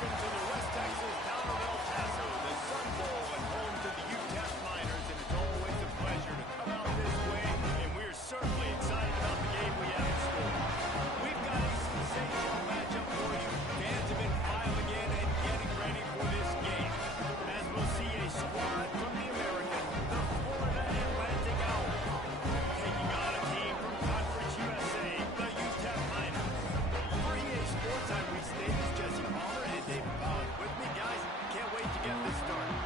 Welcome to the West Texas town of El Paso, the Sun Bowl and home to the UTEP Miners, and it's always a pleasure to come out this way, and we're certainly excited about the game we have in store. We've got a sensational matchup for you. Fans have been filing in and getting ready for this game, as we'll see a squad from the American, the Florida Atlantic Owls, taking on a team from Conference USA, the UTEP Miners. For EA Sports, I'm Reed Davis, Jesse Palmer, and David Bowden. With me, guys, can't wait to get this started.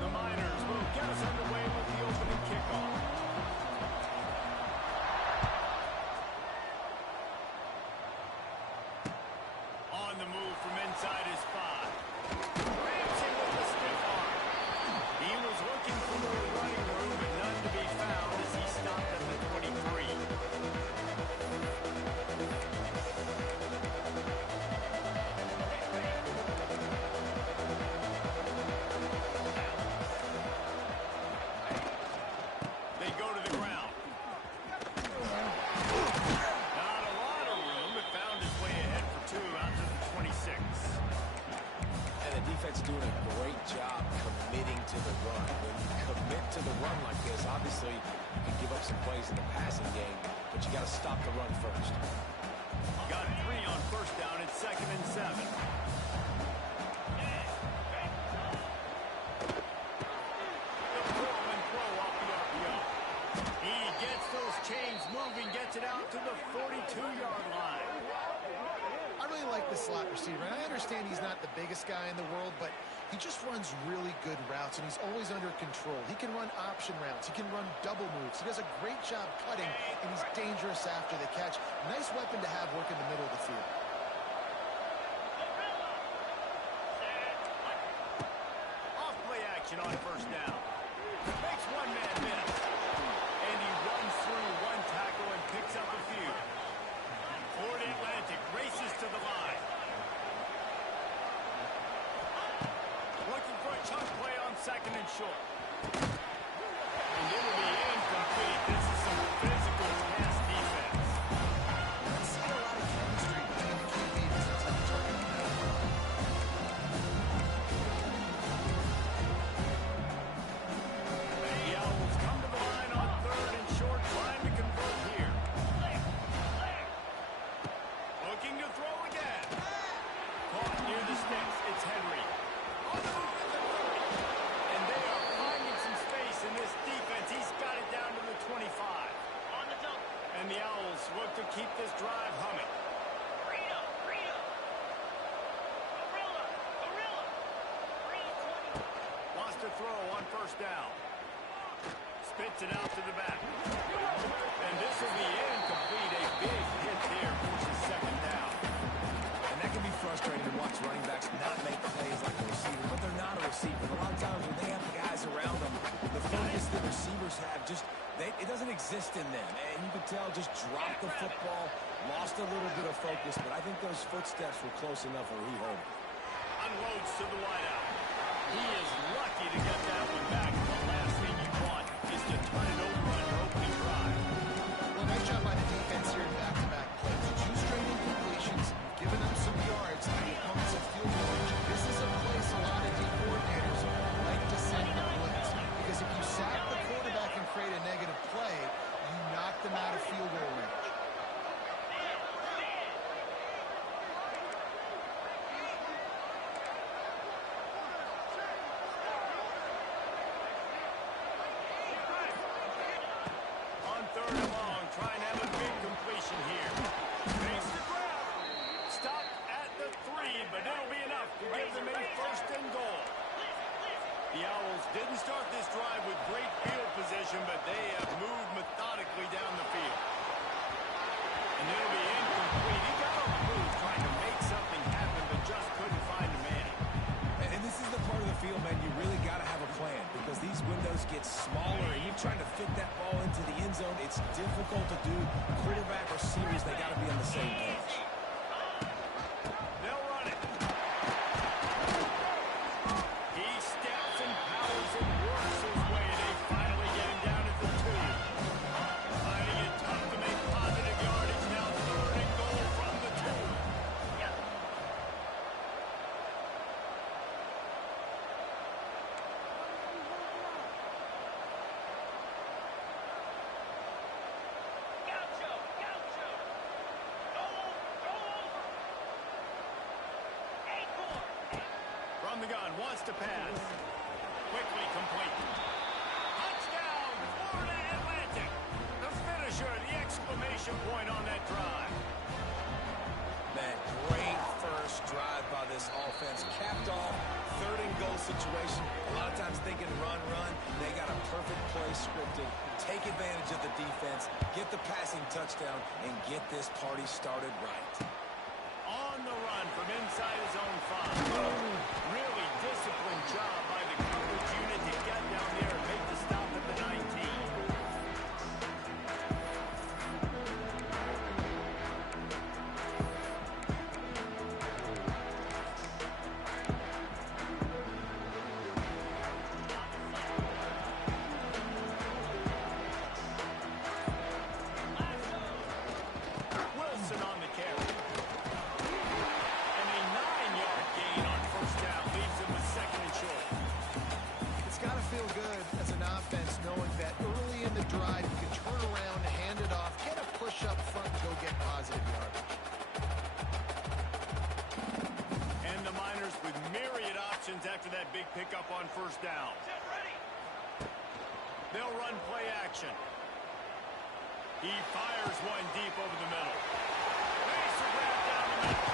The Miners will get us underway with the opening kickoff. On the move from inside his 5. Ramsey with the stiff arm. He was looking for more running room, but none to be found as he stopped at the 23. They go to the ground. Not a lot of room, but found his way ahead for 2 out to the 26. And the defense doing a great job committing to the run. When you commit to the run like this, obviously you can give up some plays in the passing game, but you got to stop the run first. Got 3 on first down. It's 2nd and 7. The throw and throw off the RPO. He gets those chains moving, gets it out to the 42-yard line. I really like the slot receiver, and I understand he's not the biggest guy in the world, but he just runs really good routes, and he's always under control. He can run option routes. He can run double moves. He does a great job cutting, and he's dangerous after the catch. Nice weapon to have work in the middle of the field. Off play action on first down. Makes one man miss. And he runs through one tackle and picks up a few. Florida Atlantic races to the line. Looking for a chunk play on 2nd and short. And it will be incomplete. This is some physical pass defense. I see a lot of chemistry between the QBs. That's how I'm talking about. The Owls come to the line on 3rd and short, trying to convert here. Looking to throw again. Caught near the sticks. It's Henry. On the move at the 30. And they are finding some space in this defense. He's got it down to the 25. On the double. And the Owls look to keep this drive humming. Wants to throw on first down. Spits it out to the back. And this will be incomplete. A big hit there forces 2nd down. And that can be frustrating to watch running backs not make plays like a receiver, but they're not a receiver. A lot of times when they have guys around them, the focus that receivers have it doesn't exist in them. And you can tell just dropped the football, lost a little bit of focus, but I think those footsteps were close enough where he heard it. Unloads to the wideout. He is lucky to get that one back. The last thing you want is to turn it over on your opening drive. Well, nice job by the defense here in back-to-back plays. 2 straight incompletions, giving them some yards to the opponents at field goal range. This is a place a lot of D coordinators like to send the blitz, because if you sack the quarterback and create a negative play, you knock them out of field goal range. On 3rd and long, trying to have a big completion here. Face the ground. Stopped at the 3, but it'll be enough to give them a 1st and goal. The Owls didn't start this drive with great field position, but they have moved methodically down the field. And it'll be incomplete. He got on the move trying to make something happen, but just couldn't find a man. And this is the part of the field, man, you really got to have a plan because these windows get smaller and you're trying to fit that ball into the end zone. It's difficult to do. Quarterback, receivers, they got to be on the same page. They'll run it. He steps and powers and works his way. They finally wants to pass. Quickly complete. Touchdown, Florida Atlantic. The finisher, the exclamation point on that drive. Man, great first drive by this offense. Capped off, third and goal situation. A lot of times thinking run. They got a perfect play scripted. Take advantage of the defense, get the passing touchdown, and get this party started right. On the run from inside his own 5. Really disciplined job by the coverage unit to get down there and make the stop at the 19. Wilson on the carry. And a 9-yard gain on first down leaves him with second and short. It's got to feel good as an offense knowing that early in the drive you can turn around, hand it off, get a push up front, and go get positive yardage. And the Miners with myriad options after that big pickup on first down. They'll run play action. He fires one deep over the middle. Makes a grab down the middle.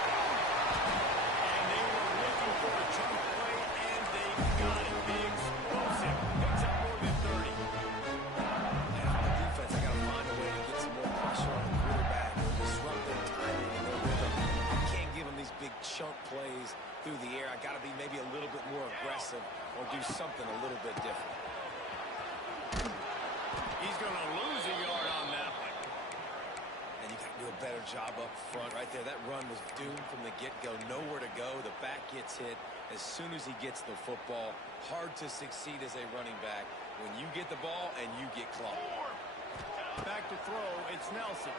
And they were looking for a chunk play, and they got it. Be explosive. Picks up more than 30. And on the defense, I got to find a way to get some more pressure on the quarterback or disrupt their timing and their rhythm. I can't give them these big chunk plays through the air. I got to be maybe a little bit more aggressive or do something a little bit different. He's going to lose a yard on that one. And you got to do a better job up front right there. That run was doomed from the get-go. Nowhere to go. The back gets hit as soon as he gets the football. Hard to succeed as a running back when you get the ball and you get clogged. Back to throw. It's Nelson.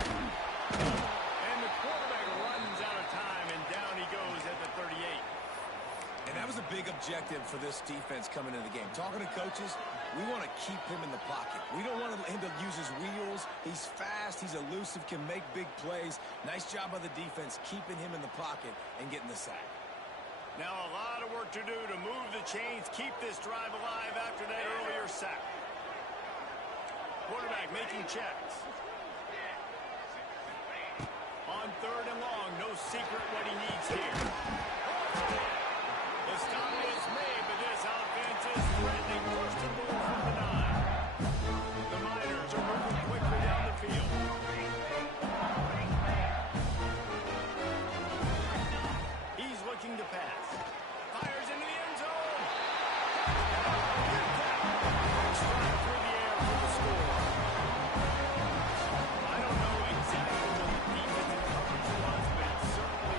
And the quarterback runs out of time, and down he goes at the 38. And that was a big objective for this defense coming into the game. Talking to coaches, we want to keep him in the pocket. We don't want him to use his wheels. He's fast. He's elusive, can make big plays. Nice job by the defense keeping him in the pocket and getting the sack. Now a lot of work to do to move the chains, keep this drive alive after that earlier sack. Quarterback making checks. On third and long, no secret what he needs here. The stop is made, but this offense is threatening first and goal from the 9. The Miners are moving quickly down the field. He's looking to pass. Fires into the end zone. Strike through the air for the score. I don't know exactly what the defensive coverage was, but it certainly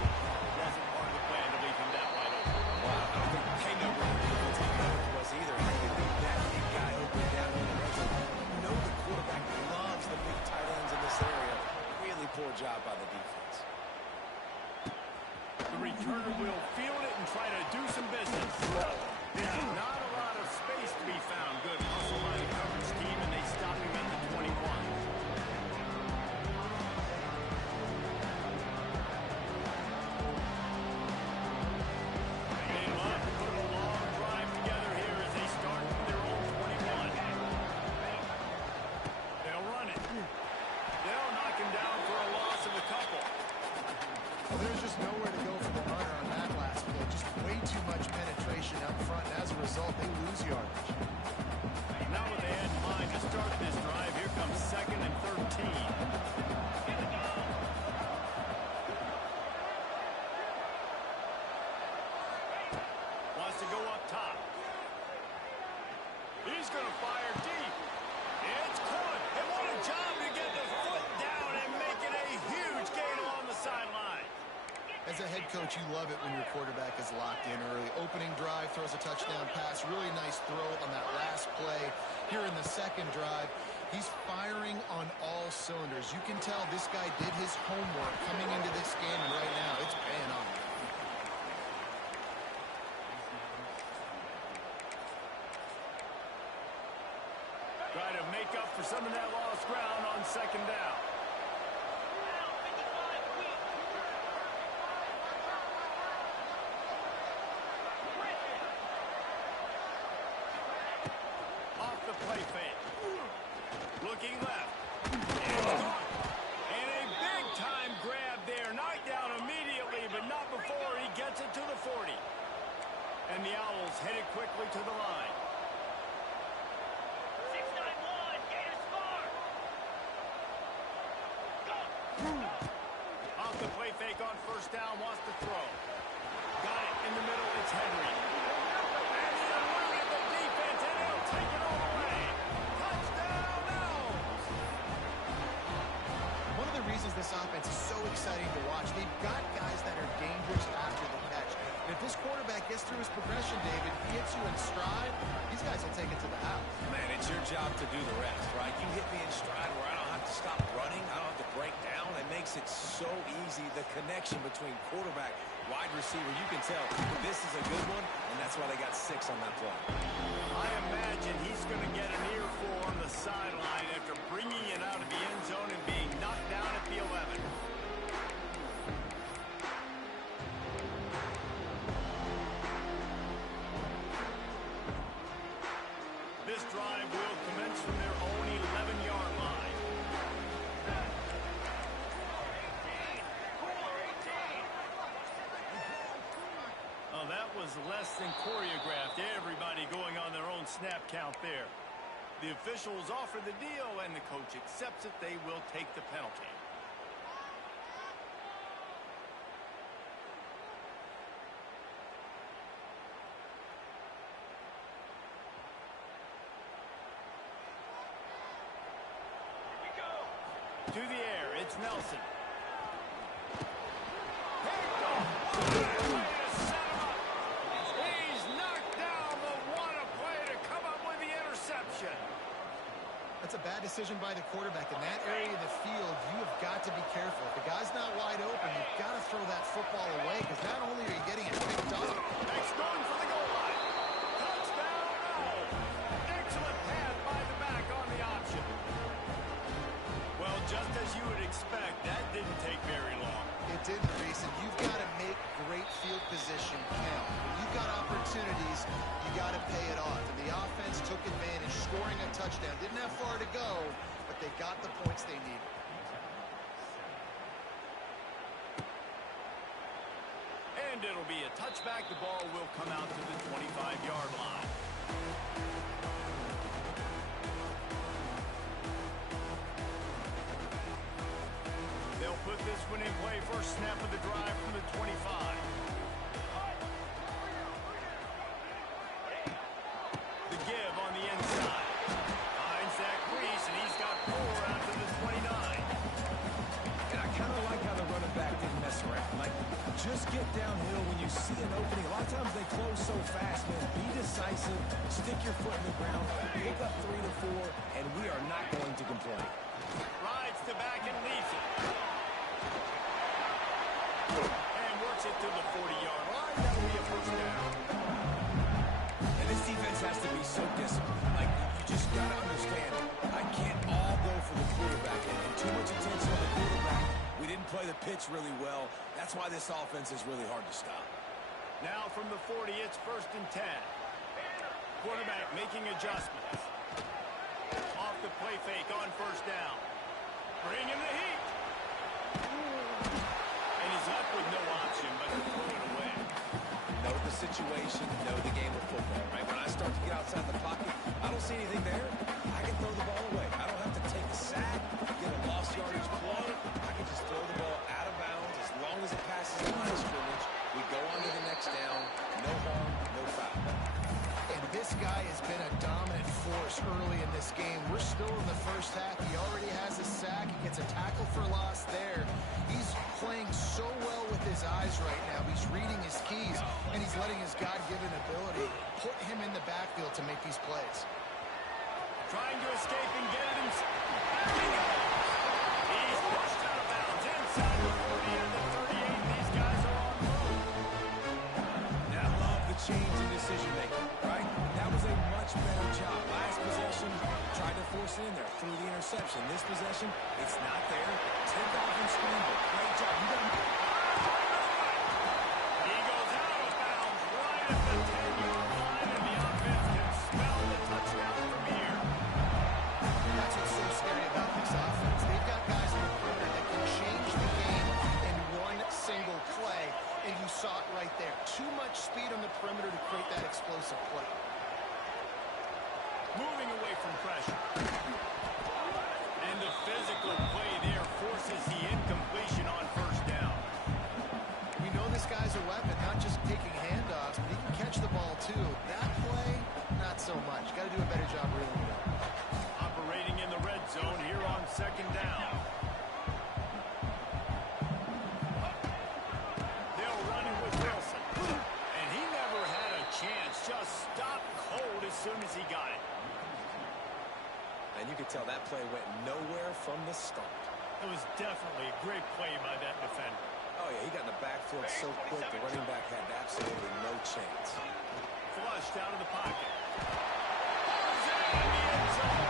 wasn't part of the plan to leave him that wide open. Wow, I don't think they know what the defensive coverage was either. How do you leave that big guy open down in the red zone? You know the quarterback loves the big tight ends in this area. Really poor job by the defense. The returner will field it and try to do some business. Not a lot of space to be found. Good hustle by the coverage team, and they stop him at the 21. They love to put a long drive together here as they start with their own 21. They'll run it. They'll knock him down for a loss of a couple. Well, there's just nowhere to go for the runner on that last play. Just way too much penetration up front, and as a result, they lose yardage. Now what they had in mind to start this drive, here comes 2nd and 13. Wants to go up top. He's going to fire deep. It's caught. And what a job to get the foot down and make it a huge gain along the sideline. As a head coach, you love it when your quarterback is locked in early. Opening drive, throws a touchdown pass. Really nice throw on that last play. Here in the second drive, he's firing on all cylinders. You can tell this guy did his homework coming into this game, and right now it's paying off. Try to make up for some of that lost ground on second down. play fake. Looking left. And it's gone. And a big-time grab there. Knocked down immediately, but not before he gets it to the 40. And the Owls headed quickly to the line. 6-9-1, Gators score. Go. Off the play fake on first down, wants to throw. Got it in the middle, it's Henry. And the wing of the defense, and he'll take it all the way. Touchdown, Owls! One of the reasons this offense is so exciting to watch, they've got guys that are dangerous after the catch. And if this quarterback gets through his progression, David, he hits you in stride, these guys will take it to the house. Man, it's your job to do the rest, right? You hit me in stride where I don't have to stop running. I don't have to break down. It makes it so easy. The connection between quarterback, wide receiver, you can tell this is a good one, and that's why they got 6 on that play. I imagine he's going to get an earful on the sideline after bringing it out of the end zone and being knocked down at the 11. This drive will commence from their own 11-yard line. Oh, that was less than choreographed. Everybody going on their own snap count there. The officials offer the deal, and the coach accepts it. They will take the penalty. To the air, it's Nelson. He's knocked down, but what a play to come up with the interception. That's a bad decision by the quarterback. In that area of the field, you have got to be careful. If the guy's not wide open, you've got to throw that football away, because not only are you getting it picked up. Next going for the goal line. Touchdown, Owls. Excellent pass by the back on the option. Well, just as you would expect, that didn't take very long. It didn't, Reese, and you've got to make great field position count. When you've got opportunities, you got to pay it off. And the offense took advantage, scoring a touchdown. Didn't have far to go, but they got the points they needed. And it'll be a touchback. The ball will come out to the 25-yard line. They'll put this one in play. First snap of the drive from the 25. The give on the inside. Finds that crease, and he's got 4 out to the 29. And I kind of like how the running back didn't mess around. Like, just get downhill when you see an opening. A lot of times they close so fast, man. Be decisive. Stick your foot in the ground. Pick up 3 to 4, and we are not going to complain. Rides to back and leaves it. And works it to the 40-yard line. That'll be a first down. And this defense has to be so disciplined. Like, you just got to understand, I can't all go for the quarterback. And too much attention on the quarterback. We didn't play the pitch really well. That's why this offense is really hard to stop. Now from the 40, it's 1st and 10. Quarterback making adjustments. Off the play fake on first down. Bring him the heat. And he's left with no option but to throw it away. Know the situation, know the game of football, right? When I start to get outside the pocket, I don't see anything there. I can throw the ball away. I don't have to take a sack, get a lost yardage play. I can just throw the ball out of bounds as long as it passes the line of scrimmage. We go on to the next down. No harm, no foul. And this guy has been a dominant force early in this game. We're still in the first half. He already has a sack. He gets a tackle for loss there. He's playing so well with his eyes right now. He's reading his keys, and he's letting his God-given ability put him in the backfield to make these plays. Trying to escape and get it himself. There he goes. He's pushed out of bounds inside the 40 and the 38. These guys are on the move. Now, I love the change in decision-making, right? That was a much better job. Last possession, tried to force it in there through the interception. This possession, it's not there. Take off and scramble. Great job. You got to... He goes out of bounds right at the 10-yard line, and the offense can smell the touchdown from here. happen, not just taking handoffs, but he can catch the ball too. That play, not so much. Got to do a better job reeling it up. Operating in the red zone here on second down. They'll run it with Wilson. And he never had a chance. Just stopped cold as soon as he got it. And you could tell that play went nowhere from the start. It was definitely a great play by that defender. Oh, yeah, he got in the backfield so quick, the running back had absolutely no chance. Flushed out of the pocket. Throws it in the end zone.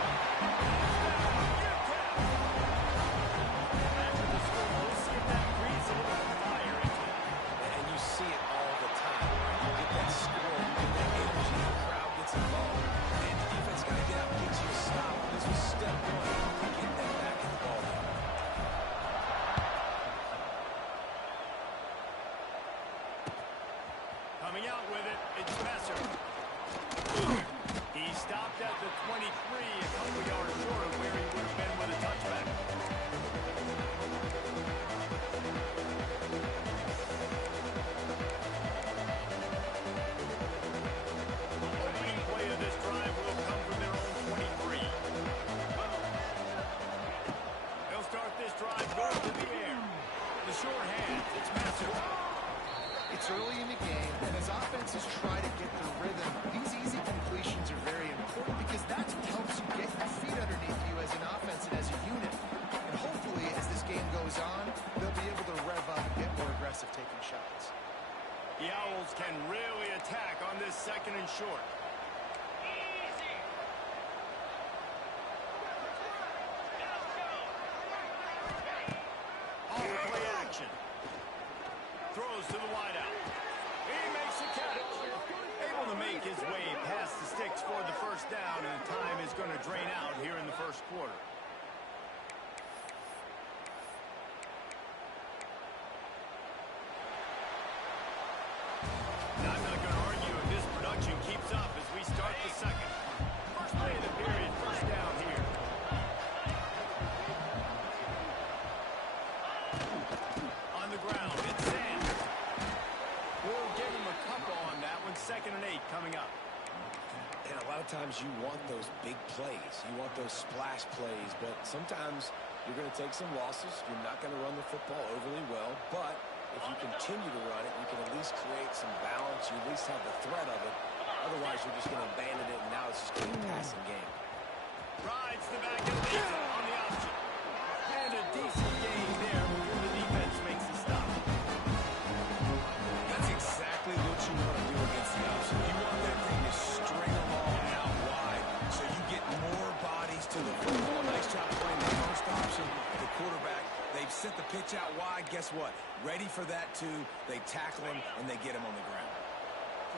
UTEP. After the score, we'll see if that breathes a little fire into it. And you see it all the time. You get that score, you get that energy, the crowd gets involved. And the defense got to get out and get you a stop. This was step one to getting that back in the ball game. Coming out with it, it's Messer. He stopped at the 23, a couple yards short of where he would have been with a touchback. Opening play of this drive will come from their own 23. They'll start this drive going to the air. The short hand, it's Messer. It's early in the game, and as offenses try to get their rhythm, these easy completions are very important because that's what helps you get your feet underneath you as an offense and as a unit. And hopefully, as this game goes on, they'll be able to rev up and get more aggressive taking shots. The Owls can really attack on this second and short. Easy. Off play action. Throws to the wideout. He makes a catch. Able to make his way past the sticks for the first down, and the time is going to drain out here in the first quarter. Now, I'm not going to argue if this production keeps up as we start the second. First play of the period, first down here. On the ground, it's Sanders. We'll give him a couple on that one. 2nd and 8 coming up. And a lot of times you want those big plays. You want those splash plays, but sometimes you're going to take some losses. You're not going to run the football overly well, but if you continue to run it, you can at least create some balance. You at least have the threat of it. Otherwise, you're just going to abandon it, and now it's just going to be a passing game. Rides the back and leads it on the option. And a decent gain there before the defense makes the stop. That's exactly what you want to do against the option. You want that thing to string them all out wide so you get more bodies to the football. Nice job playing the first option. The quarterback, they've sent the pitch out wide. Guess what? Ready for that too. They tackle him, and they get him on the ground.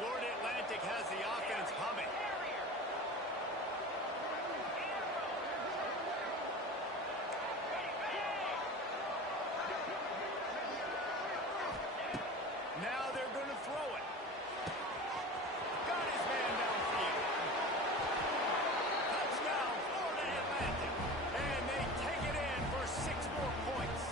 Florida Atlantic has the offense humming. Now they're going to throw it. Got his man downfield. Touchdown, Florida Atlantic. And they take it in for 6 more points.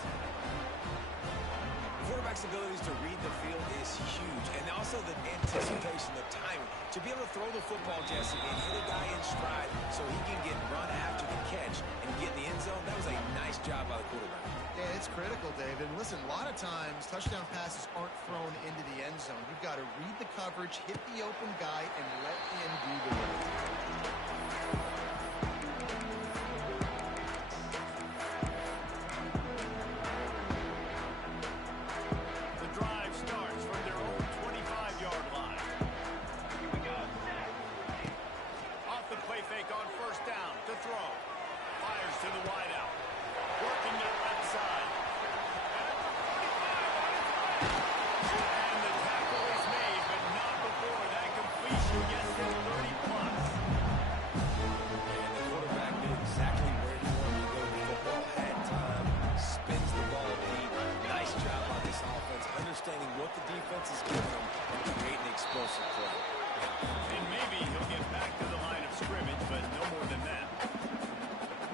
Quarterback's abilities to read the field is huge, and also the anticipation, the timing. To be able to throw the football, Jesse, and hit a guy in stride so he can get run after the catch and get in the end zone, that was a nice job by the quarterback. Yeah, it's critical, David. And listen, a lot of times, touchdown passes aren't thrown into the end zone. You've got to read the coverage, hit the open guy, and let him do the work. The drive starts from their own 25-yard line. Off the play fake on first down to throw. Fires to the wideout. Working that left side. And the tackle is made, but not before that completion gets to 30-plus. And the quarterback knew exactly where he wanted to go with the football. Had time, spins the ball deep. Nice job on this offense, understanding what the defense is giving them and creating explosive play. And maybe he'll get back to the line of scrimmage, but no more than that.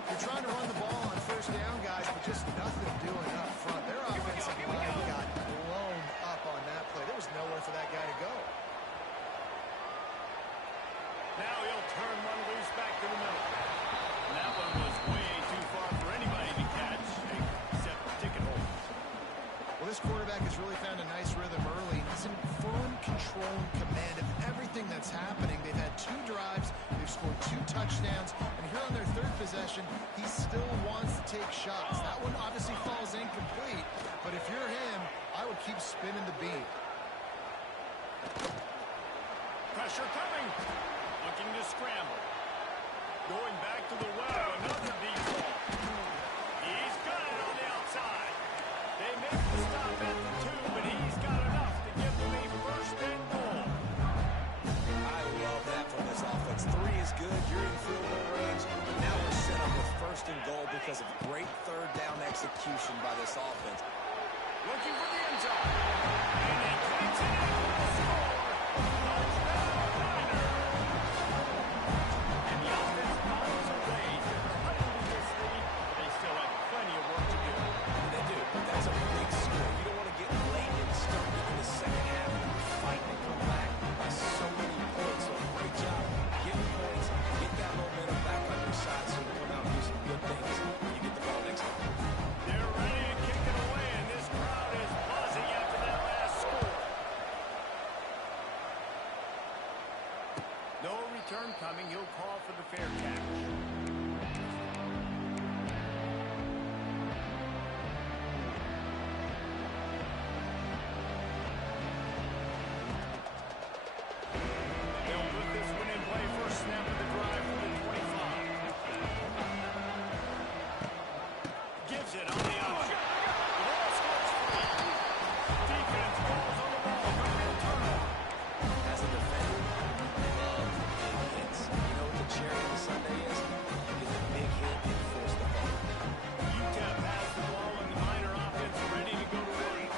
You're trying to run the ball on first down, guys, but just nothing doing up front. Their offensive line got blown up on that play. There was no to the middle. And that one was way too far for anybody to catch, except ticket holders. Well, this quarterback has really found a nice rhythm early. He's in firm control and command of everything that's happening. They've had 2 drives. They've scored 2 touchdowns. And here on their 3rd possession, he still wants to take shots. That one obviously falls incomplete. But if you're him, I would keep spinning the beam. Pressure coming. Looking to scramble. Going back to the well. Another deep ball. He's got it on the outside. They make the stop at the 2, but he's got enough to give them a first and goal. I love that from this offense. 3 is good. You're in field goal range. But now we're set up with first and goal because of great 3rd down execution by this offense. Looking for the end zone. And he takes it out for the score. Touchdown, Niners. And the offense finds a way to cut into this lead. They still have plenty of work to do. They do, but that's a big score. You don't want to get late and start in the second half and fight and come back by so many points. So great job getting points, get that momentum back on your side so you come out and do some good things when you get the ball next time. They're ready to kick it away, and this crowd is buzzing after that last score. No return coming. He'll call for the fair catch. They'll put this one in play. First snap of the drive from the 25. Gives it on the option. The ball squirts free. Defense falls on the ball. Going to be a turnover. As a defender, I love big hits. You know what the cherry on the sundae is? You get the big hit and force the ball. UTEP has the ball and the Miner offense ready to go to work.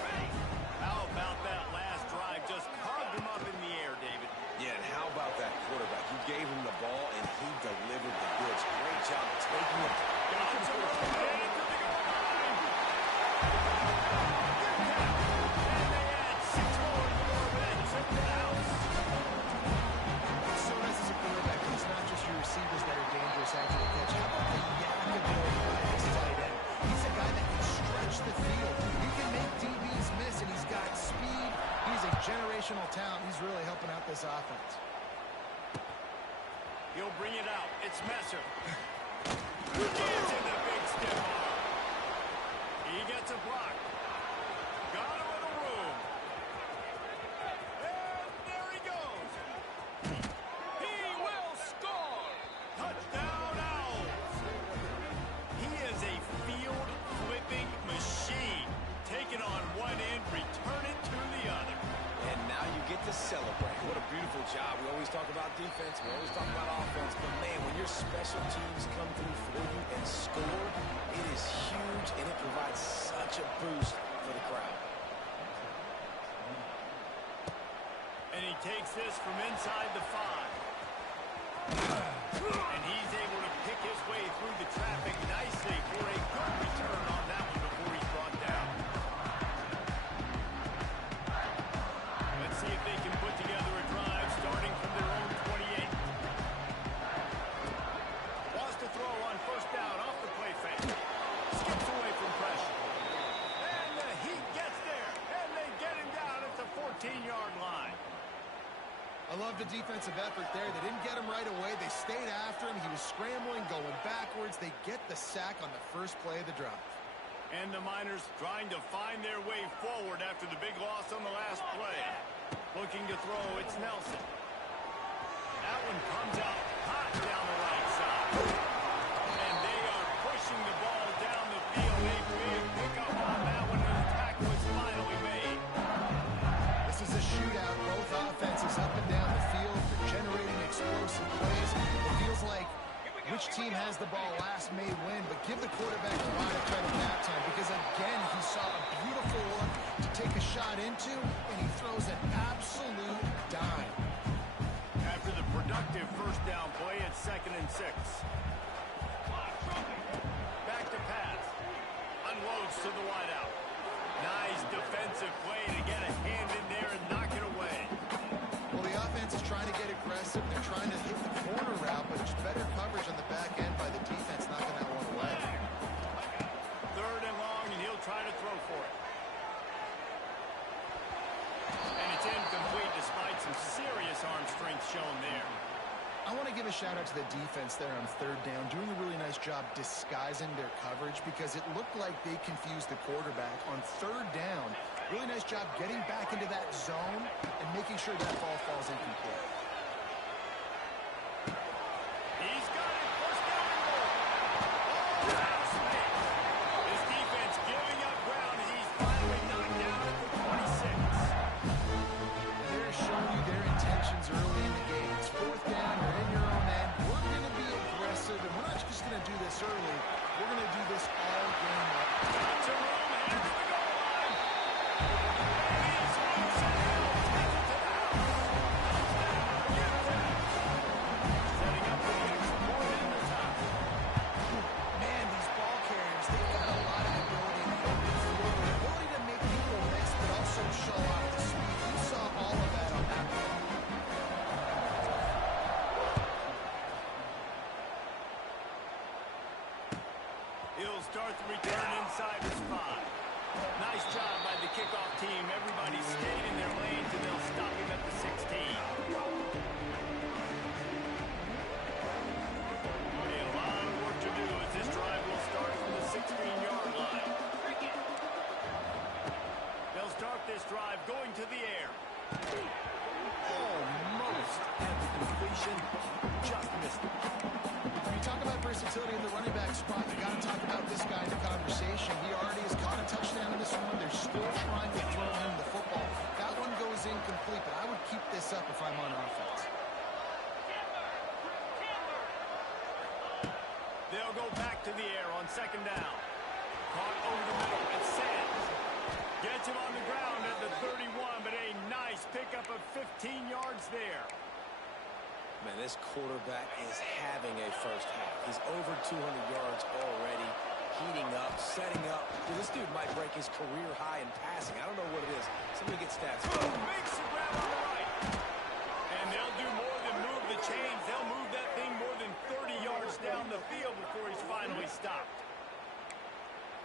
How about that last drive? Just carved him up in the air, David. Yeah, and how about that quarterback? You gave him the ball, and he delivered the goods. Great job taking it. Got some room to get it to the goal line. And they add 6 more to the board with that trip to the house. So nice as a quarterback, it's not just your receivers that are dangerous after the catch. How about the yak ability by this tight end? He's a guy that can stretch the field. He can make DBs miss, and he's got speed. He's a generational talent. He's really helping out this offense. He'll bring it out. It's Messer. Gives him the big stiff arm. He gets a block. Got him in the room. And there he goes. He will score. Touchdown, Owls. He is a field-flipping machine. Take it on one end, return it to the other. And now you get to celebrate. What a beautiful job. We always talk about defense. We always talk about offense. But, man, when your special teams come through for you and score, it is huge, and it provides such a boost for the crowd. And he takes this from inside the 5. And he's able to pick his way through the traffic nicely for a good return on that one before he's brought down. Let's see if they can put together a drive starting from their own 28. Wants to throw on first down off the play fake. Skips away from pressure. And the Heat gets there. And they get him down at the 14-yard line. I love the defensive effort there. They didn't get him right away. They stayed after him. He was scrambling, going backwards. They get the sack on the first play of the drive. And the Miners trying to find their way forward after the big loss on the last play. Looking to throw, it's Nelson. That one comes out hot down the right side. And they are pushing the ball down the field. A big pickup on that one, and the tackle is finally made. This is a shootout. Both offenses up and down the field. They're generating explosive plays. It feels like which team has the ball last may win, but give the quarterback a lot of credit that time because, again, he saw a beautiful look to take a shot into, and he throws an absolute dime. After the productive first down play, it's 2nd and 6. Back to pass. Unloads to the wideout. Nice defensive play to get a hand in there and knock it away. Well, the offense is trying to get aggressive. They're trying to hit the corner route, but there's better coverage shout out to the defense there on third down, doing a really nice job disguising their coverage because it looked like they confused the quarterback on third down. Really nice job getting back into that zone and making sure that ball falls incomplete. He's got it. First down and goal. Oh, out of space. His defense giving up ground as he's finally knocked down at the 26. They're showing you their intentions early in the game. It's fourth down. You're in your own end. We're going to be aggressive, and we're not just going to do this early. We're going to do this all game long. To room, headed to the goal line. He's loose and he'll take it to the house. Touchdown, UTEP. Setting up for the extra point in the top. Man, these ball carriers, they've got a lot of ability in the open field. The ability to make people miss, but also show off the speed. You saw all of that on that play. He'll start the return inside the spot. Nice job by the kickoff team. Everybody stayed in their lanes, and they'll stop him at the 16. A lot of work to do as this drive will start from the 16-yard line. They'll start this drive going to the air. Almost at the completion. Just missed it. When you talk about versatility in the running back spot, you got to talk about this guy in the conversation. He already has caught a touchdown in this one. They're still trying to throw him the football. That one goes incomplete, but I would keep this up if I'm on offense. They'll go back to the air on second down. Caught over the middle. It's Sands. Gets him on the ground at the 31, but a nice pickup of 15 yards there. Man, this quarterback is having a first half. He's over 200 yards already, heating up, setting up. Dude, this dude might break his career high in passing. I don't know what it is. Somebody get stats. Makes the grab on the right. And they'll do more than move the chains. They'll move that thing more than 30 yards down the field before he's finally stopped.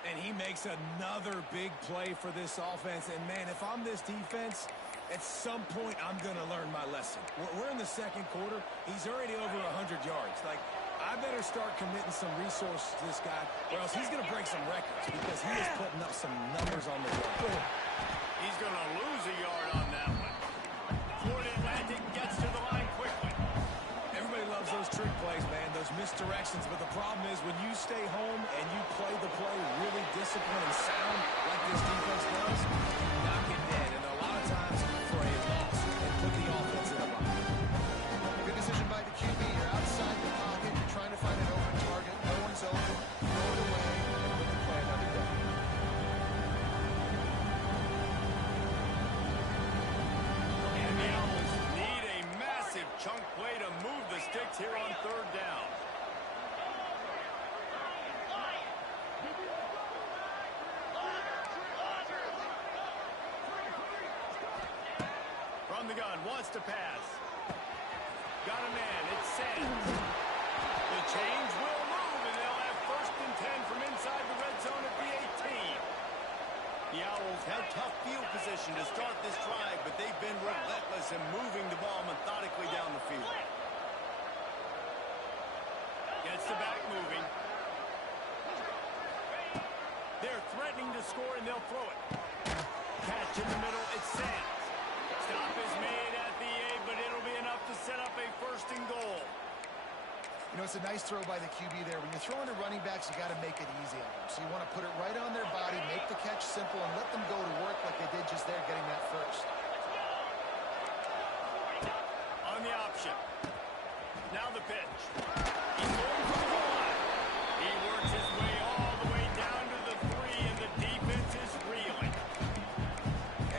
And he makes another big play for this offense. And, man, if I'm this defense, at some point I'm going to learn my lesson. We're in the second quarter. He's already over 100 yards. Like, I better start committing some resources to this guy, or else he's going to break some records because he is putting up some numbers on the board. He's going to lose a yard on that one. Florida Atlantic gets to the line quickly. Everybody loves those trick plays, man, those misdirections. But the problem is when you stay home and you play the play really disciplined and sound like this defense does, you knock it dead. And a lot of times for a loss, they put the offense in a bind. Good decision by the QB. You're outside the pocket. You're trying to find an open target. No one's open. Throw it away and put the play another day. And the Owls need a massive chunk play to move the sticks here on third down. From the gun, wants to pass. Got a man, it's Sands. The chains will move, and they'll have first and 10 from inside the red zone at the 18. The Owls had tough field position to start this drive, but they've been relentless in moving the ball methodically down the field. Gets the back moving. They're threatening to score, and they'll throw it. Catch in the middle, it's Sands. Stop is made at the 8, but it'll be enough to set up a first and goal. You know, it's a nice throw by the QB there. When you're throwing to running backs, you got to make it easy on them. So you want to put it right on their body, make the catch simple, and let them go to work like they did just there, getting that first. On the option. Now the pitch. He's going for the goal line. He works his way all the way down to the 3, and the defense is reeling.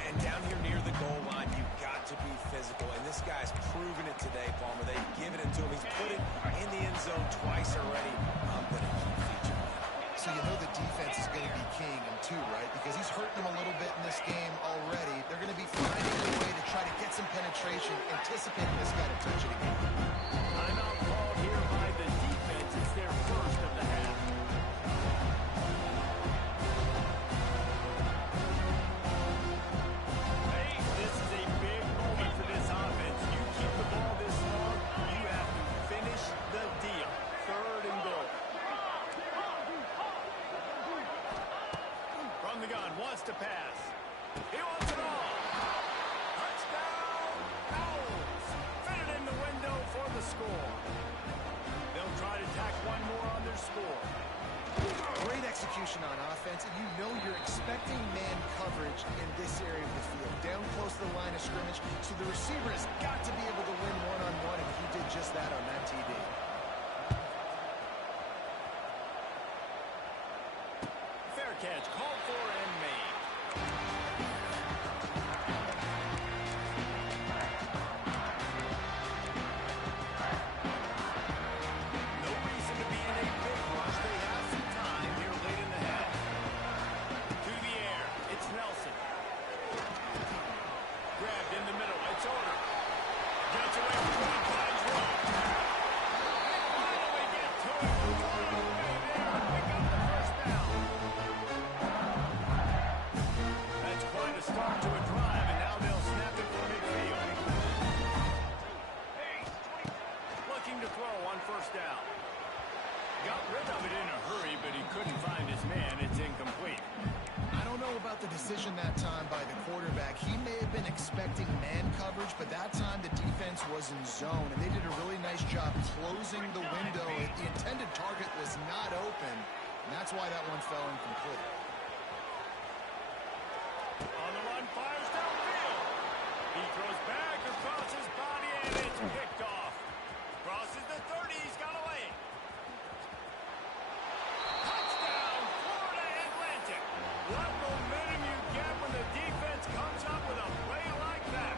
And down here near the goal line, you've got to be physical. And this guy's proven it today, Palmer. They've given it to him. He's put it in the end zone twice already. I'm going to keep featuring that. So you know the defense is going to be keying him too, right? Because he's hurting them a little bit in this game already. They're going to be finding a way to try to get some penetration, anticipating this guy to touch it again. Timeout called here by the defense. It's their first of the half. Hey, this is a big moment for this offense. You keep the ball this long, you have to finish the gun, wants to pass. He wants it all. Touchdown, Owls. Fit it in the window for the score. They'll try to tack one more on their score. Great execution on offense, and you know you're expecting man coverage in this area of the field, down close to the line of scrimmage, so the receiver has got to be able to win one-on-one, and he did just that on that TD. Fair catch, called for and made. No reason to be in a big rush. They have some time here late in the half. To the air, it's Nelson. Grabbed in the middle, it's Order. Gets away from one, finds room. They finally get to it. Right away there and pick up the first down. That's quite a start to a drive, and now they'll snap it from midfield. Looking to throw on first down. Got rid of it in a hurry, but he couldn't find his man. It's incomplete. I don't know about the decision that time by the quarterback. He may have been expecting man coverage, but that time the defense was in zone, and they did a really nice job closing the window. The intended target was not open, and that's why that one fell incomplete. On the run, fires downfield. He throws back across his body, and it's picked off. Crosses the 30, he's got a lane. Touchdown, Florida Atlantic. What momentum you get when the defense comes up with a play like that.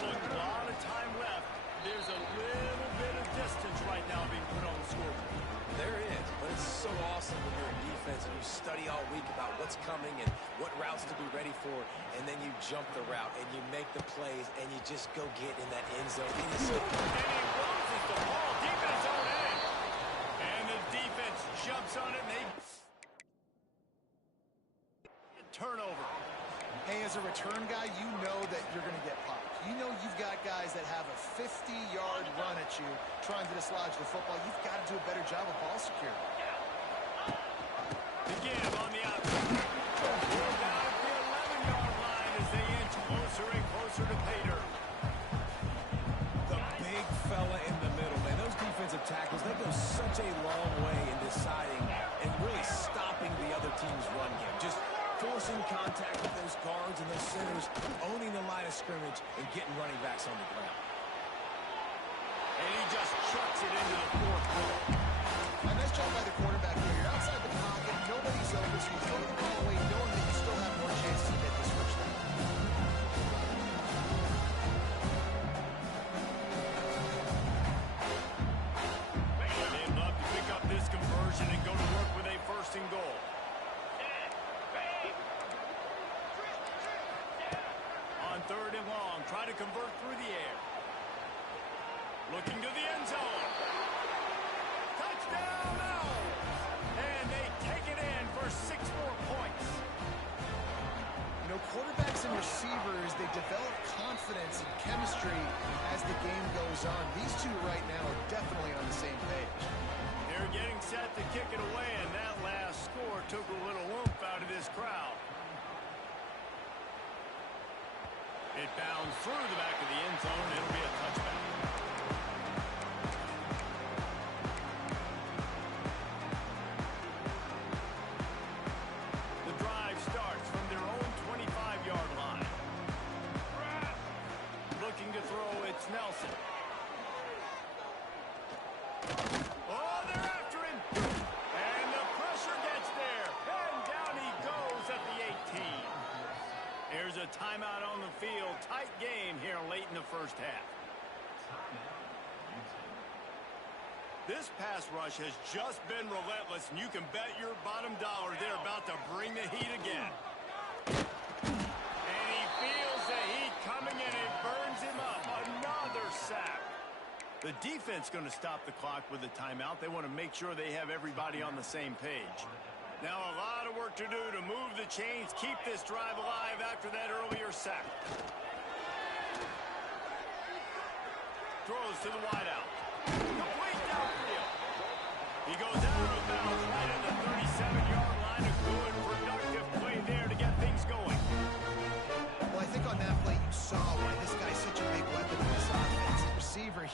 Look, a lot of time left. There's a little bit of distance right now being put on the scoreboard. There is, but it's so awesome when you're in defense and you study all week about what's coming and what routes to be ready for, and then you jump the route and you make the plays and you just go get in that end zone. It is so And he loses the ball. Defense on end. And the defense jumps on it, and they turnover. Hey, as a return guy, you know that you're going to get popped. You know you've got guys that have a 50-yard run at you trying to dislodge the football. You've got to do a better job of ball security. The give on the outside. Pulled down at the 11-yard line as they inch closer and closer to pay dirt. the big fella in the middle, man. Those defensive tackles, they go such a long way in deciding and really stopping the other team's run game. Just forcing contact with those guards and those centers, owning the line of scrimmage, and getting running backs on the ground. And he just chucks it into the fourth quarter. A nice job by the quarterback here. You're outside the pocket, nobody's open, so you throw the ball away knowing that you still have more chances to get this first down. They'd love to pick up this conversion and go to work with a first and goal. On third and long, try to convert through the air. Looking to the end zone. Touchdown, Owls! And they take it in for 6 more points. You know, quarterbacks and receivers, they develop confidence and chemistry as the game goes on. These two right now are definitely on the same page. They're getting set to kick it away, and that last score took a little oomph out of this crowd. It bounds through the back of the end zone. It'll be a touchback. The drive starts from their own 25-yard line. Looking to throw, it's Nelson. Oh, they're after him. And the pressure gets there. And down he goes at the 18. There's a timeout on the field. Tight game here late in the first half. This pass rush has just been relentless, and you can bet your bottom dollar they're about to bring the heat again. And he feels the heat coming, and it burns him up. Another sack. The defense going to stop the clock with the timeout. They want to make sure they have everybody on the same page. Now a lot of work to do to move the chains, keep this drive alive after that earlier sack. Throws to the wideout. Complete downfield. He goes out of bounds right at the 37-yard line, and good for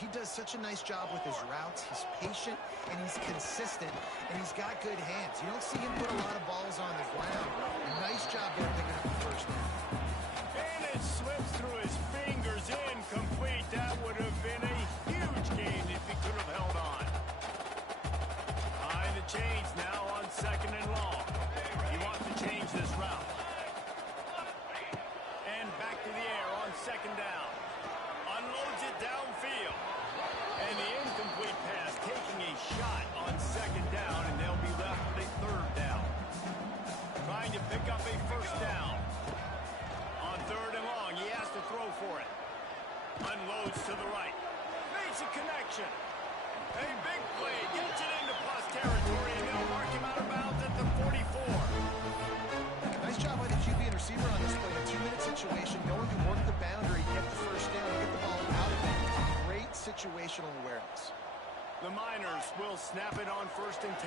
he does such a nice job with his routes. He's patient, and he's consistent, and he's got good hands. You don't see him put a lot of balls on the ground. Nice job there picking up the first down. And it slips through his fingers, incomplete. That would have been a huge gain if he could have held on. Behind the chains now on 2nd and long. He wants to change this route. And back to the air on 2nd down. Unloads it downfield. And the incomplete pass taking a shot on 2nd down, and they'll be left with a 3rd down. Trying to pick up a 1st down. On 3rd and long, he has to throw for it. Unloads to the right. Makes a connection. A big play. Gets it into plus territory, and they'll mark him out of bounds at the 44. Nice job by the QB and receiver on this play. A 2-minute situation, going to work the boundary, get the first down, get the ball out of bounds. Great situational awareness. The Miners will snap it on 1st and 10.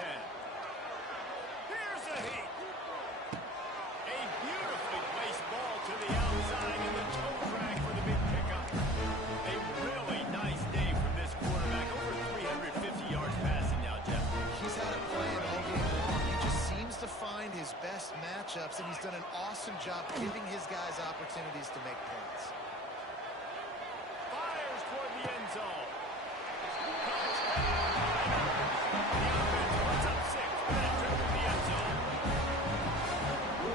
Here's a heat. A beautifully placed ball to the outside in the toe drag for the big pickup. A really nice day from this quarterback. Over 350 yards passing now, Jeff. He's had it playing all game long. He just seems to find his best matchups, and he's done an awesome job giving his guys opportunities to make points. Fires toward the end zone. The offense puts up 6 with that trip to the end zone. We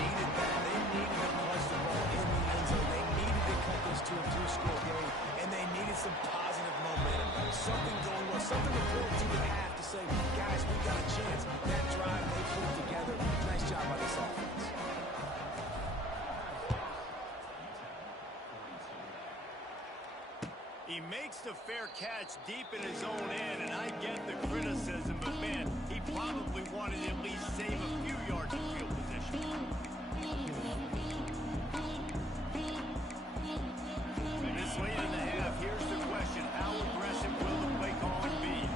needed that. They needed to punch the ball in the end zone. They needed to cut this to a 2-score game, and they needed some positive momentum. Something going well, something to point to the half to say, guys, we got a chance. That drive they put it together. Nice job by this offense. He makes the fair catch deep in his own end, and I get the criticism, but man, he probably wanted to at least save a few yards of field position. This late in the half, here's the question: how aggressive will the play calling be?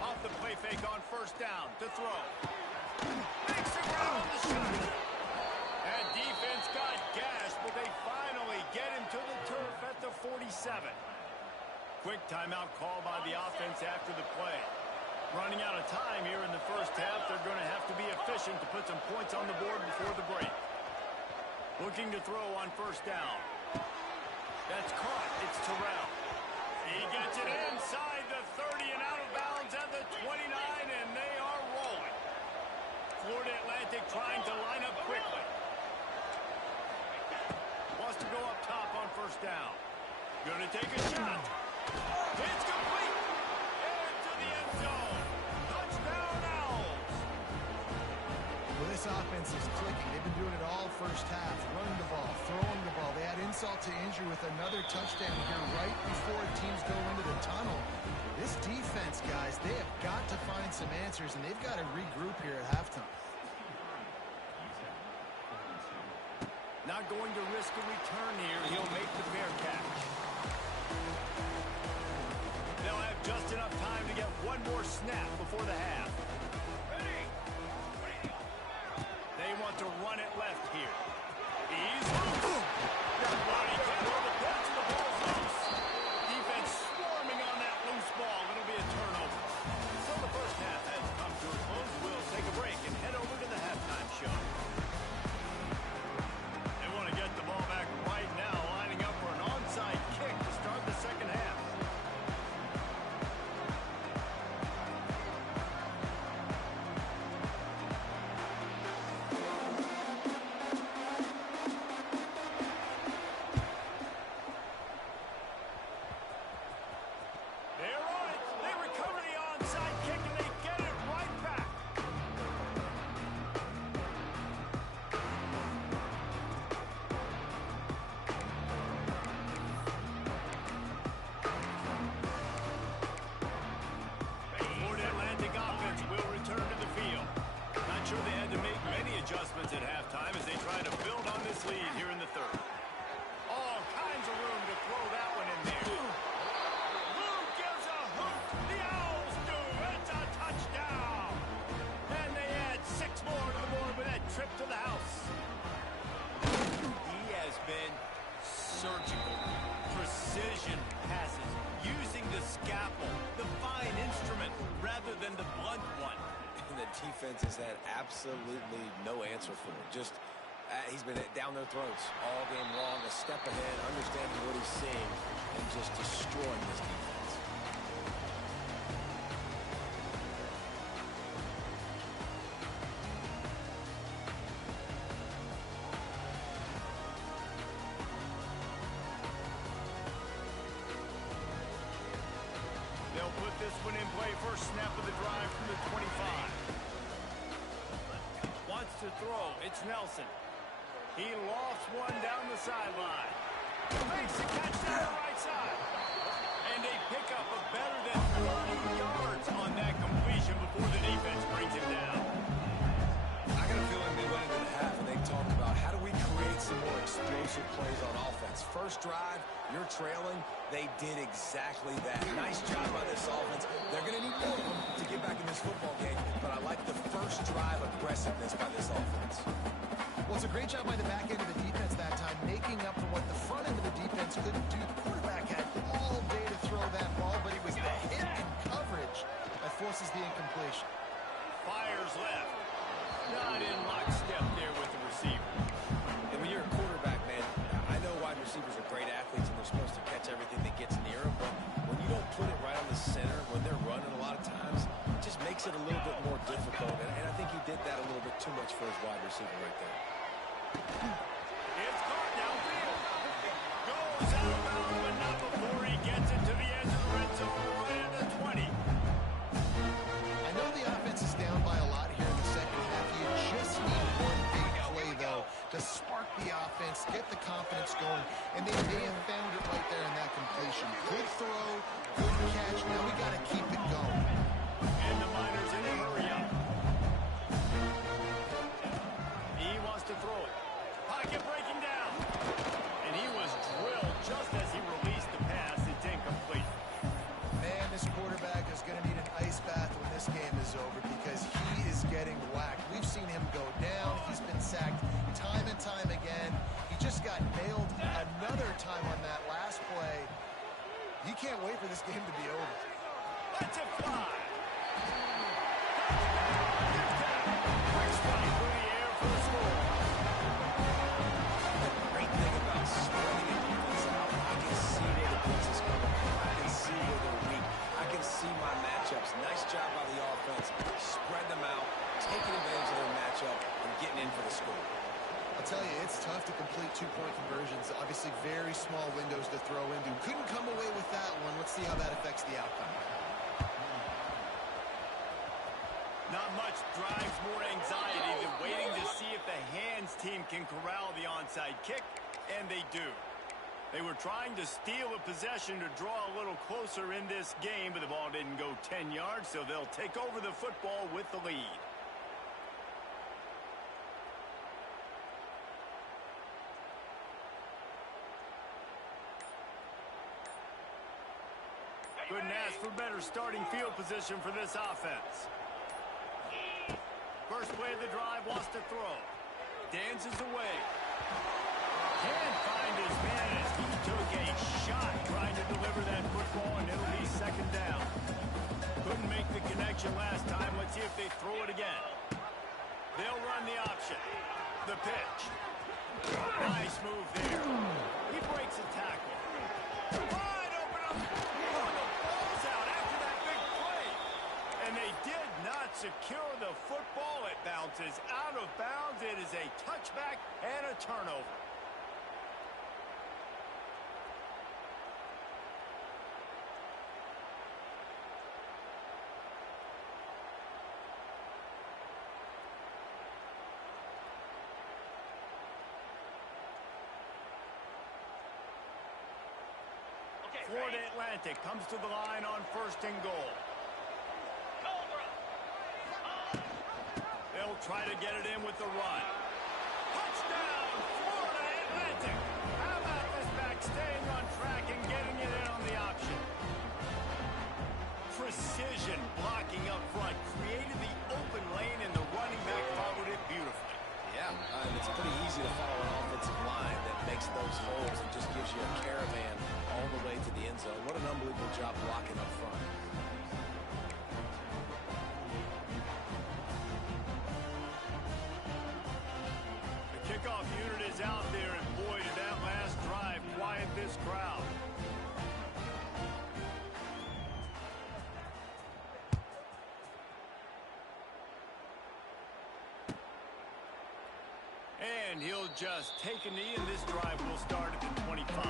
Off the play fake on 1st down to throw. Makes the grab on the shot. That defense got gashed, but they finally get him to the turf at the 47. Quick timeout call by the offense after the play. Running out of time here in the 1st half, they're going to have to be efficient to put some points on the board before the break. Looking to throw on 1st down. That's caught. It's Terrell. He gets it inside the 30 and out of bounds at the 29, and they are rolling. Florida Atlantic trying to line up quickly. Wants to go up top on 1st down. Gonna take a shot. It's complete. Into the end zone. Touchdown, Owls. Well, this offense is clicking. They've been doing it all 1st half. Running the ball, throwing the ball. They add insult to injury with another touchdown here right before teams go into the tunnel. This defense, guys, they have got to find some answers, and they've got to regroup here at halftime. Not going to risk a return here. He'll make the fair catch. They'll have just enough time to get one more snap before the half. They want to run it left here. He's loose. He can't hold the pitch. The ball's loose. Defense swarming on that loose ball. It'll be a turnover. So the 1st half has come to a close. We'll take a break and head over to the halftime show. They want to get the ball back right now, lining up for an onside kick to start the 2nd half. than the blunt one. And the defense has had absolutely no answer for it. Just, he's been down their throats all game long, a step ahead, understanding what he's seeing, and just destroying this defense. They'll put this one in play. First snap of the drive from the 25. Wants to throw. It's Nelson. He lofts one down the sideline. Makes the catch down the right side. And a pickup of better than 30 yards on that completion before the defense brings him down. I got a feeling they went into the half and they talked about how do we create some more explosive plays on offense. First drive, you're trailing. They did exactly that. Nice job by this offense. They're going to need more of them to get back in this football game, but I like the first drive aggressiveness by this offense. Well, it's a great job by the back end of the defense that time, making up for what the front end of the defense couldn't do. The quarterback had all day to throw that ball, but it was the hit and coverage that forces the incompletion. Fires left. Not in lockstep there with the receiver. And when you're a quarterback, man, I know wide receivers are great athletes and they're supposed to catch everything that gets near them, but when you don't put it right on the center, when they're running a lot of times, it just makes it a little bit more difficult. And I think he did that a little bit too much for his wide receiver right there. It's caught downfield. Goes out of bounds, but not before he gets it to the edge of the red zone right at the 20. I know the offense is down by a lot here in the second half. You just need one big play, though, to spark the offense, get the confidence going, and they may have found it right there in that completion. Good throw, good catch. Now we got to keep it going. And the Miners in a hurry up. He wants to throw it. Pocket breaking down. And he was drilled just as he released the pass. It's incomplete. Man, this quarterback is going to need an ice bath when this game is over because he is getting whacked. We've seen him go down. He's been sacked time and time again. He just got nailed another time on that last play. He can't wait for this game to be over. Let's it fly. Quick strike through the air for the score. The great thing about spreading the defense out, I can see where the blitz is coming from. I can see where they're weak. I can see my matchups. Nice job by the offense. Spread them out, taking advantage of their matchup, and getting in for the score. I'll tell you, it's tough to complete two-point conversions. Obviously, very small windows to throw into. Couldn't come away with that one. Let's see how that affects the outcome. Not much drives more anxiety than waiting to see if the hands team can corral the onside kick, and they do. They were trying to steal a possession to draw a little closer in this game, but the ball didn't go 10 yards, so they'll take over the football with the lead. Couldn't ask for better starting field position for this offense. First play of the drive, wants to throw. Dances away. Can't find his man as he took a shot trying to deliver that football, and it'll be second down. Couldn't make the connection last time. Let's see if they throw it again. They'll run the option. The pitch. Nice move there. He breaks a tackle. Wide open up. Oh, the ball's out after that big play. And they did not secure the football. It bounces out of bounds. It is a touchback and a turnover. Florida Atlantic comes to the line on first and goal. They'll try to get it in with the run. Touchdown, Florida Atlantic. How about this back staying on track and getting it in on the option? Precision blocking up front created the open lane, and the running back followed it beautifully. Yeah, it's pretty easy to follow an offensive line that makes those holes and just gives you a caravan all the way to the end zone. What an unbelievable job blocking up front. And he'll just take a knee, and this drive will start at the 25.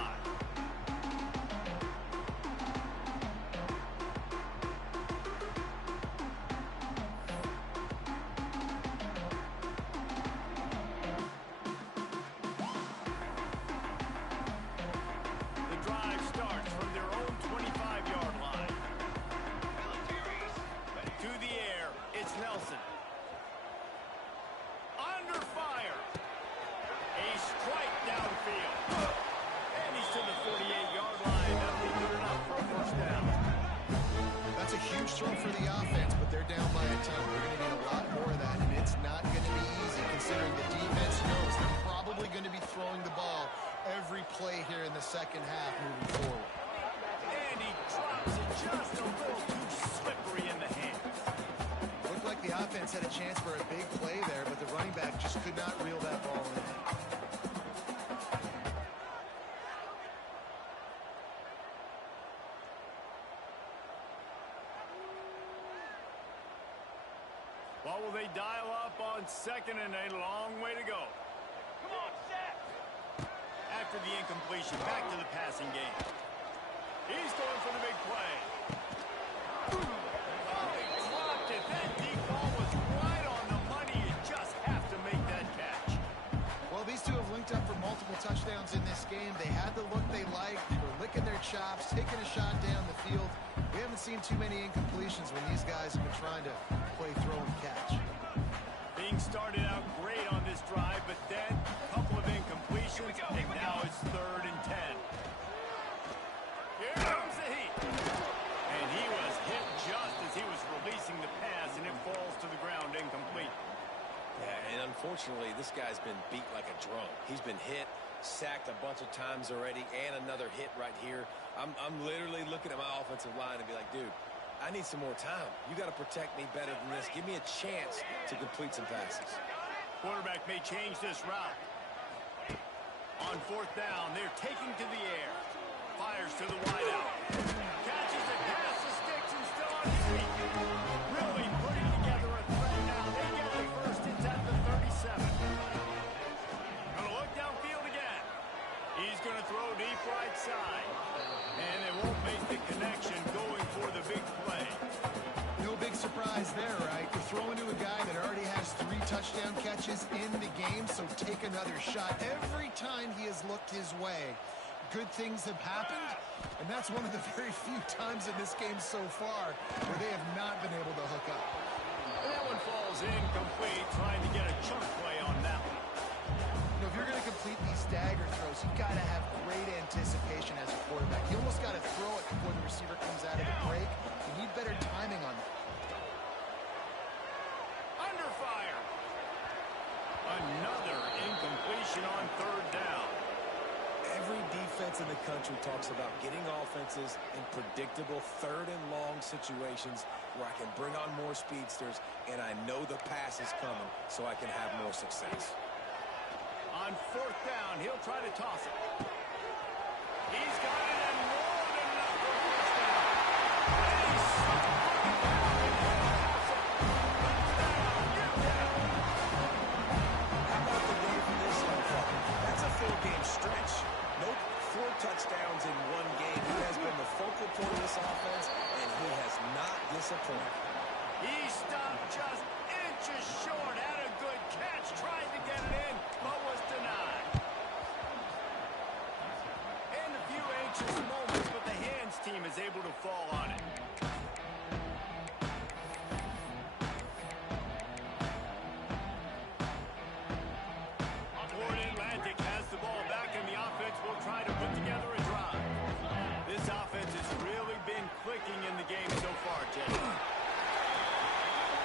Play here in the second half moving forward. And he drops it just a little too slippery in the hands. Looked like the offense had a chance for a big play there, but the running back just could not reel that ball in. What will they dial up on second and a long way to go? Come on, set. After the incompletion, back to the passing game. He's going for the big play. Oh, he dropped it. That deep ball was right on the money. You just have to make that catch. Well, these two have linked up for multiple touchdowns in this game. They had the look they liked. They were licking their chops, taking a shot down the field. We haven't seen too many incompletions when these guys have been trying to play throw and catch. Things started out great on this drive, but then a couple of incompletions, and now it's 3rd and 10. Here comes the heat. And he was hit just as he was releasing the pass, and it falls to the ground incomplete. Yeah, and unfortunately, this guy's been beat like a drum. He's been hit, sacked a bunch of times already, and another hit right here. I'm literally looking at my offensive line and be like, dude, I need some more time. You got to protect me better than this. Give me a chance to complete some passes. Quarterback may change this route. On 4th down, they're taking to the air. Fires to the wideout. Catches it past the sticks and still on his feet. Really putting together a threat now. They get the first. It's at the 37. Gonna look downfield again. He's gonna throw deep right side. And they won't make the connection going for the big play. No big surprise there, right? You're throwing to a guy that already has 3 touchdown catches in the game, so take another shot. Every time he has looked his way, good things have happened, and that's one of the very few times in this game so far where they have not been able to hook up. And that one falls incomplete, trying to get a chunk play on that one. You know, if you're going to complete these stagger throws, you've got to have great anticipation as a quarterback. You almost got to throw it before the receiver comes out of the break. You need better timing on that. Under fire. Another incompletion on 3rd down. Every defense in the country talks about getting offenses in predictable 3rd and long situations where I can bring on more speedsters and I know the pass is coming so I can have more success. On 4th down, he'll try to toss it. He's got it and more than enough for a first down. And he's How about the day for this young fella? That's a full game stretch. Nope, 4 touchdowns in 1 game. He has been the focal point of this offense, and he has not disappointed. He stopped just inches short. Had a good catch. Tried to get it in, but was denied. And a few anxious moments, but the hands team is able to fall on it. Florida Atlantic has the ball back, and the offense will try to put together a drive. This offense has really been clicking in the game so far, Jay.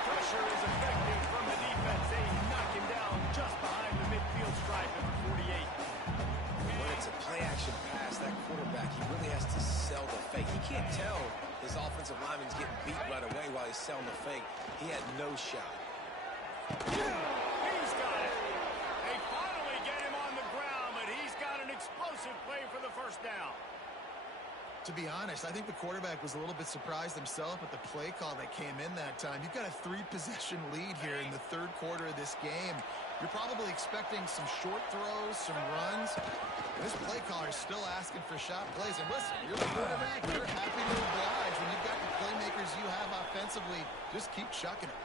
Pressure is effective from the defense. They knock him down just behind the midfield stripe at the 48. When it's a play-action pass, that quarterback, he really has to sell the fake. He can't tell his offensive lineman's getting beat right away while he's selling the fake. He had no shot. He's got it. They finally get him on the ground, but he's got an explosive play for the first down. To be honest, I think the quarterback was a little bit surprised himself at the play call that came in that time. You've got a 3-possession lead here in the third quarter of this game. You're probably expecting some short throws, some runs. This play caller is still asking for shot plays. And listen, you're the quarterback. You're happy to oblige. When you've got the playmakers you have offensively, just keep chucking it.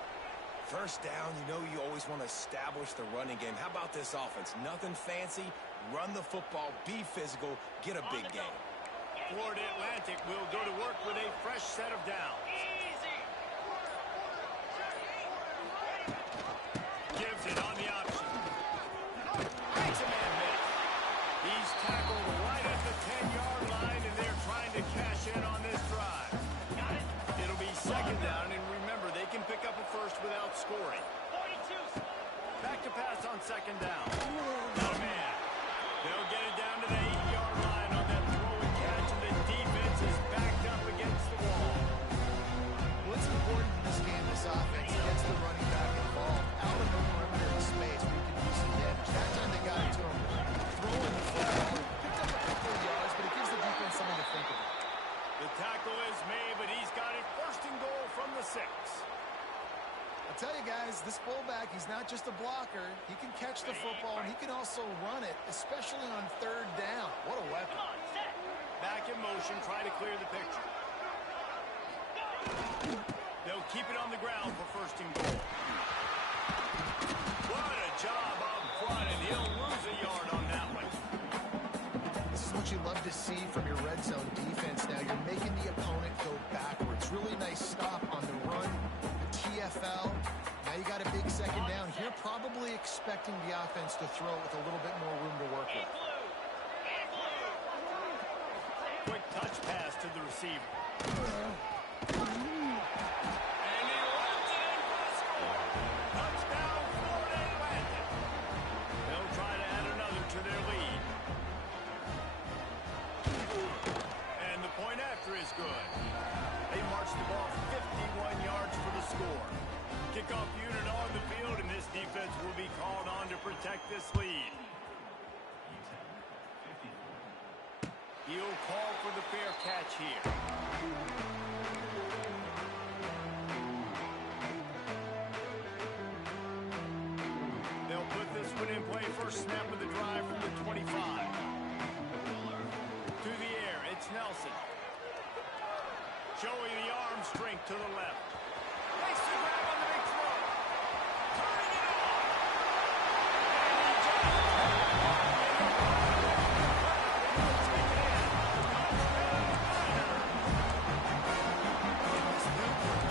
First down, you know you always want to establish the running game. How about this offense? Nothing fancy. Run the football, be physical, get a big game. Florida Atlantic will go to work with a fresh set of downs. Easy. Gives it on the option. Makes a man miss. He's tackled right at the 10-yard line, and they're trying to cash in on this drive. Got it. It'll be second down, and remember, they can pick up a first without scoring. 42. Back to pass on second down. Not a man. They'll get it down to the 8-yard line on that throw and catch, and the defense is backed up against the wall. What's important in this game, this offense gets the running back involved. Out of the perimeter of space where you can do some damage. That time they got it to him. Throwing the football. Picked up a couple of yards, but it gives the defense something to think about. The tackle is made, but he's got it first and goal from the 6. I'll tell you guys, this fullback, he's not just a blocker. He can catch the football, and he can also run it, especially on third down. What a weapon. Come on, set. Back in motion, try to clear the picture. They'll keep it on the ground for first and goal. What a job up front, and he'll lose a yard on that one. This is what you love to see from your red zone defense now. You're making the opponent go backwards. Really nice stop on the run, the TFL. Now you got a big second down. You're probably expecting the offense to throw with a little bit more room to work with. Quick touch pass to the receiver. And he runs it in for the score. Touchdown, Florida Atlantic. They'll try to add another to their lead. And the point after is good. They march the ball 51 yards for the score. Kickoff unit on the field, and this defense will be called on to protect this lead. He'll call for the fair catch here. They'll put this one in play. First snap of the drive from the 25. To the air, it's Nelson. Showing the arm strength to the left. Makes the grab on the big throw. Turning it on. And he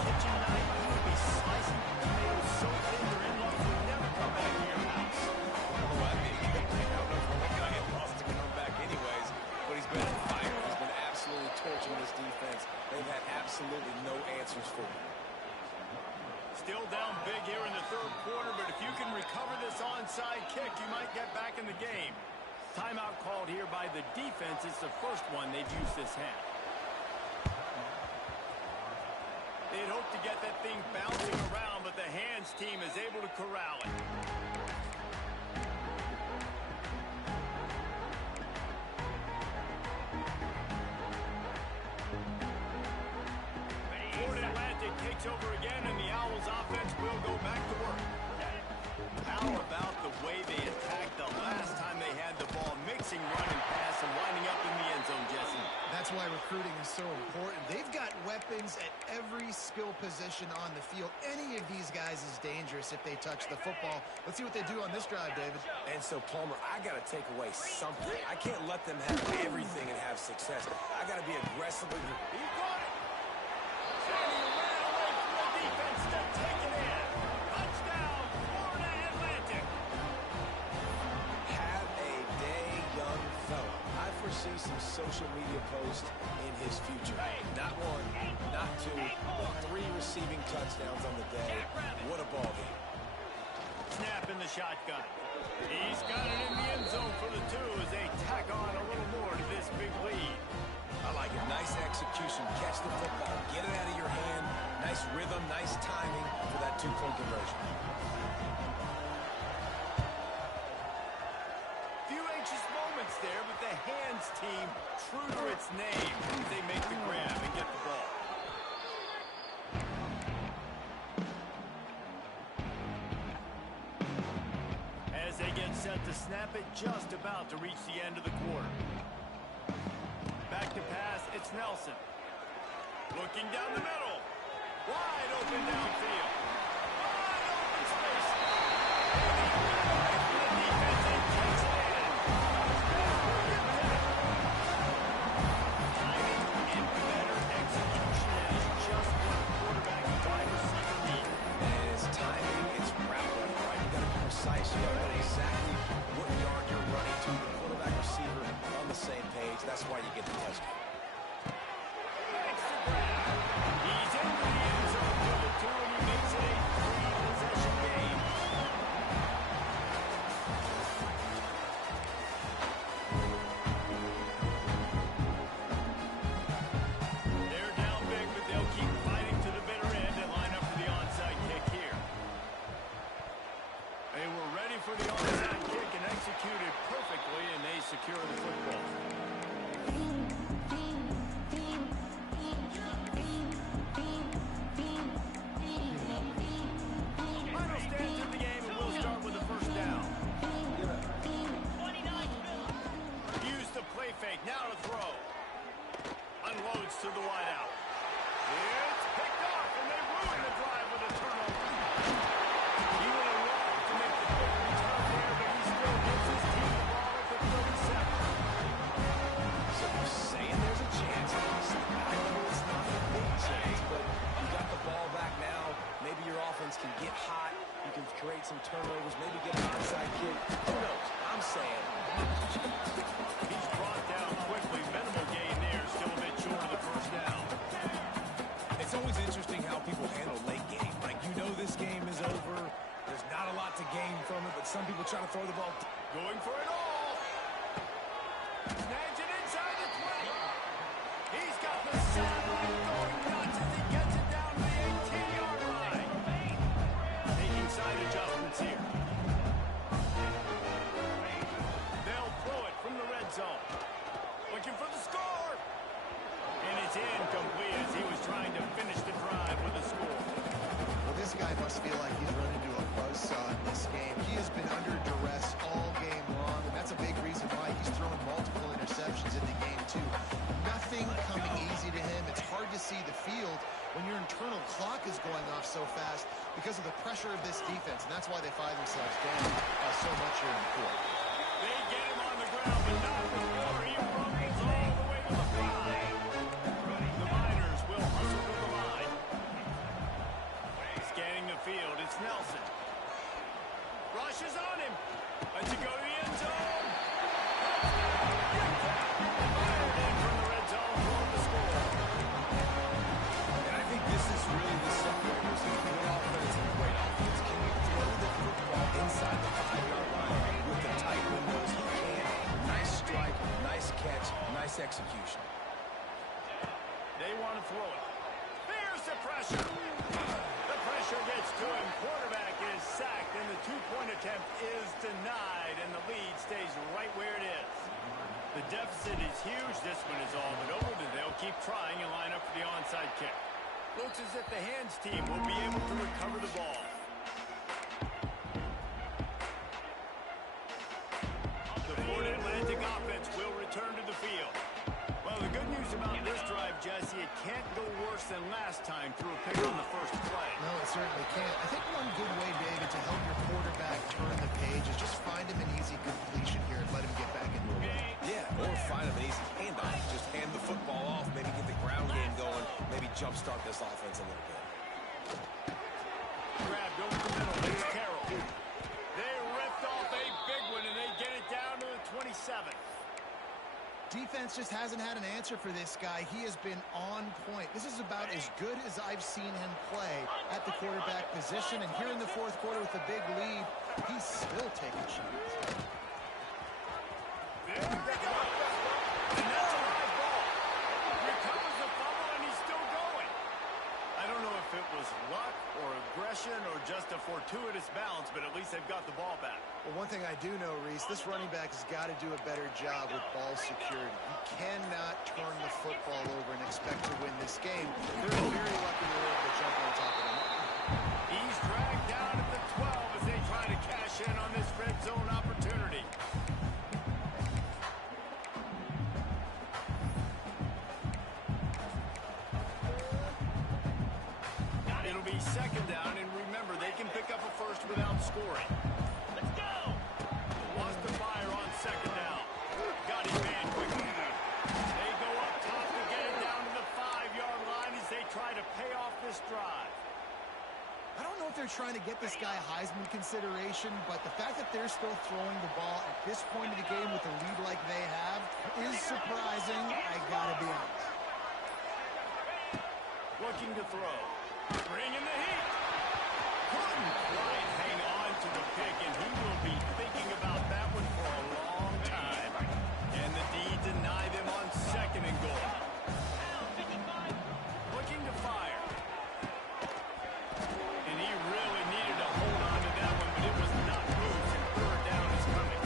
kitchen knife, you would be slicing tomatoes so thin they're in love will never come back to your house. Oh, I mean, I don't know if we're going to get lost to come back anyways, but he's been on fire. He's been absolutely torching this defense. They've had absolutely no answers for him. Still down big here in the third quarter, but if you can recover this onside kick, you might get back in the game. Timeout called here by the defense. It's the first one they've used this half. They'd hope to get that thing bouncing around, but the hands team is able to corral it. Florida Atlantic takes over again, and the Owls offense will go back to work. How about the way they attacked the last time they had the ball, mixing run and pass and winding up in the end zone, Jesse? That's why recruiting is so important. They've got weapons at every skill position on the field. Any of these guys is dangerous if they touch the football. Let's see what they do on this drive, David. And so, Palmer, I got to take away something. I can't let them have everything and have success. I got to be aggressively. He got it! And he ran away from the defense to take it in. Touchdown, Florida Atlantic. Have a day, young fella. I foresee some social media posts in his future. Not one, not two, but 3 receiving touchdowns on the day. What a ball game. Snap in the shotgun. He's got it in the end zone for the 2 as they tack on a little more to this big lead. I like it. Nice execution. Catch the football. Get it out of your hand. Nice rhythm, nice timing for that 2-point conversion. Few anxious moments there, but the hands team, true to its name, they make the grab and get the ball. As they get set to snap it, just about to reach the end of the quarter. Back to pass, it's Nelson. Looking down the middle. Wide open downfield. Wide open space. The defense and takes it in. Timing and better execution is just what a quarterback and wide receiver need. And it's timing, it's route running, right? You got to be precise. You got to know exactly what yard you're running to. The quarterback receiver on the same page. That's why you get the touchdown. He's in the end zone for the 2, and he makes it a 3-possession game. They're down big, but they'll keep fighting to the bitter end and line up for the onside kick here. They were ready for the onside kick and executed perfectly, and they secure the football. Final stats of the game, and we'll start with the first down. Use the play fake, now to throw. Unloads to the wideout. It's picked off, and they ruin the drive with a turnover. He would have loved to make the quick return there, but he still gets his team the ball at the 37. So you're saying there's a chance. I know it's not a big chance, but you got the ball back now. Maybe your offense can get hot. You can create some turnovers, maybe get an onside kick. Who knows? I'm saying. He's brought down quickly. Minimal gain there. Still a bit short of the first down. It's always interesting how people handle late game. Like, you know this game is over. There's not a lot to gain from it, but some people try to throw the ball. Going for it all. Snags it inside the 20. He's got the satellite going nuts as he gets it down to the 18-yard line. Making side adjustments here. They'll throw it from the red zone. Looking for the score. And it's incomplete as he was trying to finish the drive with a score. Well, this guy must feel like he's run into a buzzsaw in this game. He has been under duress all game long, and that's a big reason why he's thrown multiple interceptions in the game, too. Nothing coming easy to him. It's hard to see the field when your internal clock is going off so fast because of the pressure of this defense, and that's why they find themselves down so much here in the fourth. They get him on the ground, but not before he rumbles all the way to the 5. The Miners will hustle to the line. Scanning the field, it's Nelson. Rushes on him. Lets it go to the end zone. Fired in from the red zone for the score. And I think this is really the separators of good offense and great offense. Can you throw the football inside the 5-yard line with the tight windows? You can. Nice strike, nice catch, nice execution. They want to throw it. There's the pressure. The pressure gets to him. Quarterback is sacked, and the 2-point attempt is denied, and the lead stays right where it is. The deficit is huge. This one is all but over, but they'll keep trying and line up for the onside kick. Looks as if the hands team will be able to recover the ball. The Florida Atlantic offense will return to the field. Well, the good news about this drive, Jesse, it can't go worse than last time through a pick on the first play. No, it certainly can't. I think one good way, David, to help your quarterback turn the page is just find him an easy completion here and let him get back into a run. Yeah, or find him an easy handoff. Just hand the football off, maybe get the ground game going, maybe jumpstart this offense a little bit. Grabbed over the middle. It's Carroll. They ripped off a big one, and they get it down to the 27. Defense just hasn't had an answer for this guy. He has been on point. This is about as good as I've seen him play at the quarterback position. And here in the fourth quarter with a big lead, he's still taking shots. There we go. And that's a live ball. Recovers the fumble, and he's still going. I don't know if it was luck or aggression or just a fortuitous bounce, but at least they've got the ball back. Well, one thing I do know, Reese, this running back has got to do a better job with ball security. You cannot turn the football over and expect to win this game. They're very lucky they were able to jump on top of them. He's dragged down at the 12 as they try to cash in on this red zone opportunity. It'll be second down, and remember, they can pick up a first without scoring. Let's go. Lost the fire on second down. Got his man quickly. They go up top to get it down to the 5-yard line as they try to pay off this drive. I don't know if they're trying to get this guy Heisman consideration, but the fact that they're still throwing the ball at this point of the game with a lead like they have is surprising, I gotta be honest. Looking to throw. Bringing the heat. Couldn't quite hang on to the pick, and he will be thinking about that one for a long time. And the D deny them on second and goal. Looking to fire. And he really needed to hold on to that one, but it was not loose, and third down is coming.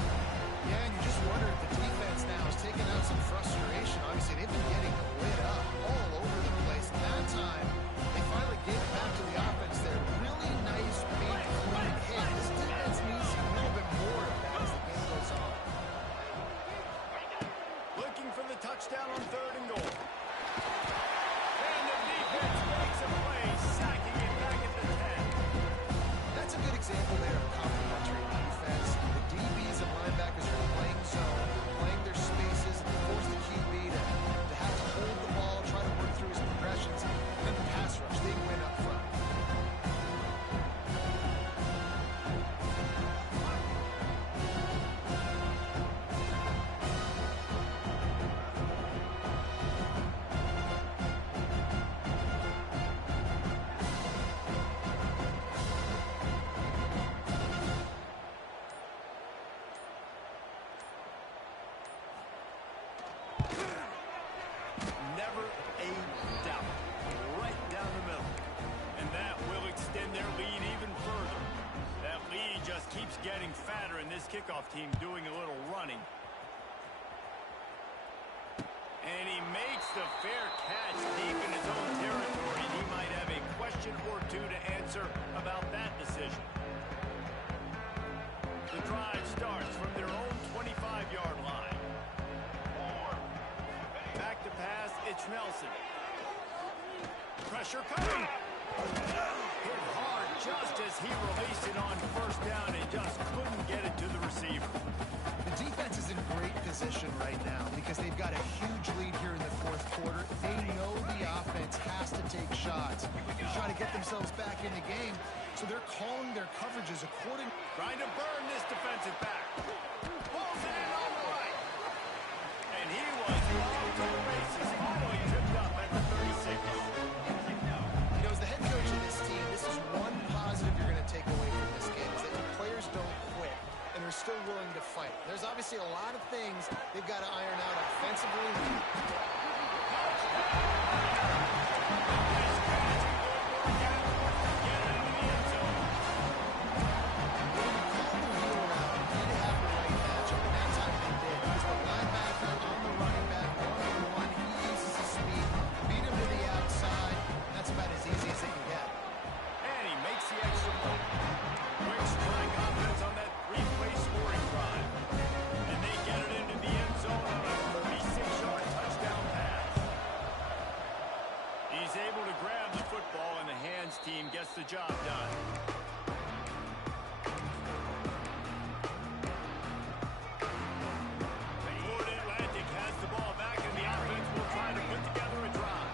Yeah, and you just wonder if the defense now is taking out some frustration. Obviously, they've been getting lit up all over the place. And that time, they finally gave it back to the offense there. Really nice, big, clean hit. This defense needs a little bit more of that as the game goes on. Looking for the touchdown on third and goal. And the defense makes a play, sacking it back at the 10. That's a good example there of complementary defense. The DBs and linebackers are playing zone, playing their spaces, and force the QB to have to hold the ball, try to work through his progressions, and then the pass rush, they win up front. Never a doubt. Right down the middle. And that will extend their lead even further. That lead just keeps getting fatter, and this kickoff team doing a little running. And he makes the fair catch deep in his own territory. He might have a question or two to answer about that decision. The drive starts from their own 25-yard line. Back to pass, it's Nelson. Pressure coming. Hit hard just as he released it on first down and just couldn't get it to the receiver. The defense is in great position right now because they've got a huge lead here in the fourth quarter. They know the offense has to take shots to try to get themselves back in the game, so they're calling their coverages according. Trying to burn this defensive back. Pulls it in on the right. And he was off to the races. Finally tripped up at the 36. You know, as the head coach of this team, this is one positive you're going to take away from this game, is that your players don't quit and are still willing to fight. There's obviously a lot of things they've got to iron out offensively. Team gets the job done. Florida Atlantic has the ball back, and the offense will try to put together a drive.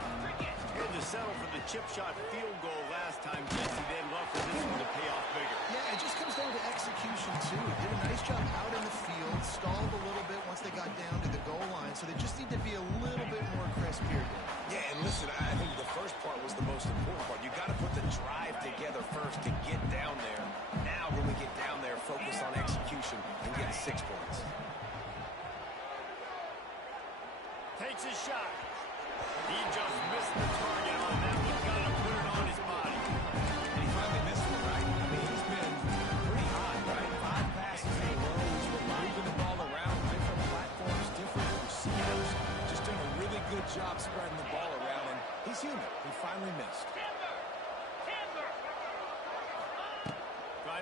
Had to settle for the chip shot field goal last time, Jesse. They'd love for this one to pay off bigger. Yeah, it just comes down to execution, too. Did a nice job out in the field, stalled a little bit once they got down to the goal line, so they just need to be a little bit more crisp here. Yeah, and listen, I think the first part was the most important part. You got to put the drive together first to get down there. Now, when we get down there, focus on execution and get 6 points. Takes his shot. He just missed the target on that one. Got to put it on his body.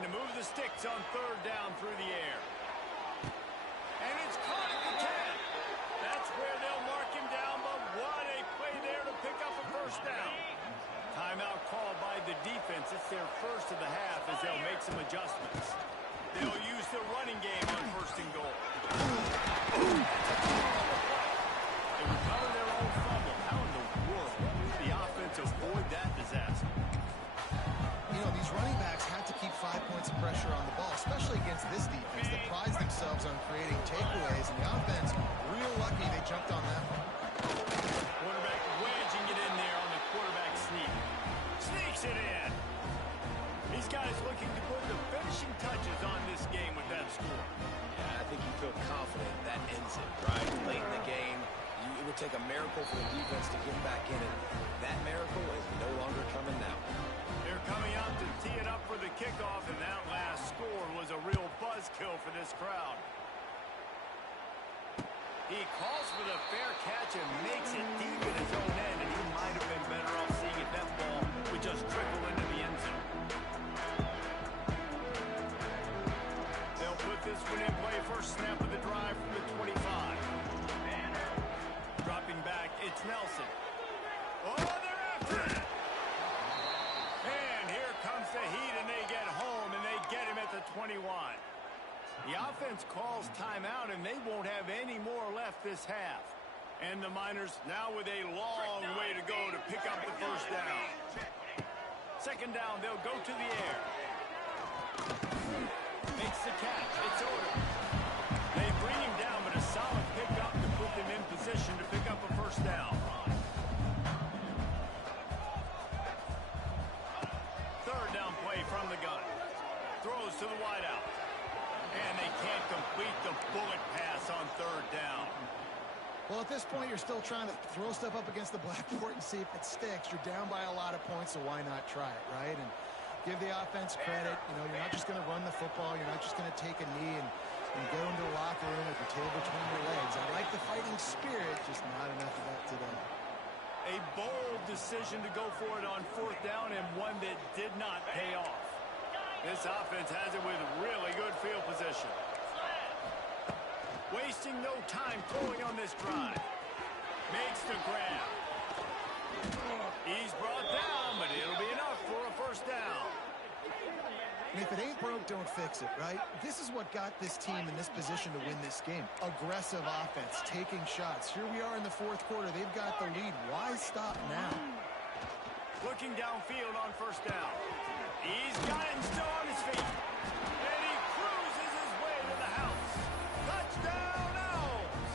to move the sticks on third down through the air. And it's caught at the 10. That's where they'll mark him down, but what a play there to pick up a first down. Timeout called by the defense. It's their first of the half as they'll make some adjustments. They'll use the running game on first and goal. They recover their own fumble. How in the world did the offense avoid that disaster? You know, these running backs had to keep 5 points of pressure on the ball, especially against this defense that prides themselves on creating takeaways. And the offense, real lucky they jumped on that one. Quarterback wedging it in there on the quarterback sneak. Sneaks it in. These guys looking to put the finishing touches on this game with that score. Yeah, I think you feel confident that ends it, right? Late in the game, it would take a miracle for the defense to get back in it. That miracle is no longer coming now. They're coming out to tee it up for the kickoff, and that last score was a real buzzkill for this crowd. He calls for the fair catch and makes it deep in his own end, and he might have been better off seeing if that ball would just trickle into the end zone. They'll put this one in play. First snap of the drive from the 25. Dropping back, it's Nelson. Oh, they're after it! And here comes the heat, and they get home, and they get him at the 21. The offense calls timeout, and they won't have any more left this half. And the Miners now with a long way to go to pick up the first down. Second down, they'll go to the air. Makes the catch. It's over. They bring him down, but a solid pickup to put them in position to pick up a first down. Third down play from the gun. Throws to the wideout. And they can't complete the bullet pass on third down. Well, at this point, you're still trying to throw stuff up against the blackboard and see if it sticks. You're down by a lot of points, so why not try it, right? And give the offense credit. You know, you're not just going to run the football. You're not just going to take a knee and go into the locker room with your tail between your legs. I like the fighting spirit, just not enough of that today. A bold decision to go for it on fourth down, and one that did not pay off. This offense has it with really good field position. Wasting no time throwing on this drive. Makes the grab. He's brought down, but it'll be enough for a first down. And if it ain't broke, don't fix it, right? This is what got this team in this position to win this game. Aggressive offense, taking shots. Here we are in the fourth quarter. They've got the lead. Why stop now? Looking downfield on first down. He's got him still on his feet. And he cruises his way to the house. Touchdown, Owls!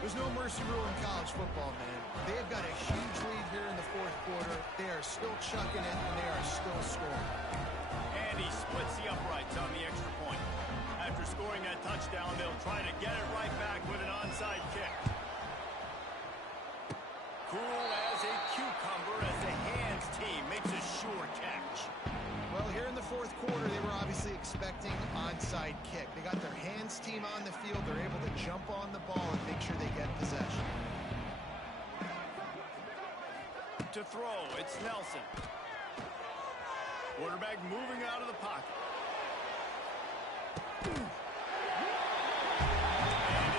There's no mercy rule in college football, man. They've got a huge lead here in the fourth quarter. They are still chucking it, and they are still scoring. And he splits the uprights on the extra point. After scoring that touchdown, they'll try to get it right back with an onside kick. Cool as a cucumber as the hands team makes a sure catch. Well, here in the fourth quarter, they were obviously expecting onside kick. They got their hands team on the field. They're able to jump on the ball and make sure they get possession. To throw, it's Nelson. Quarterback moving out of the pocket. And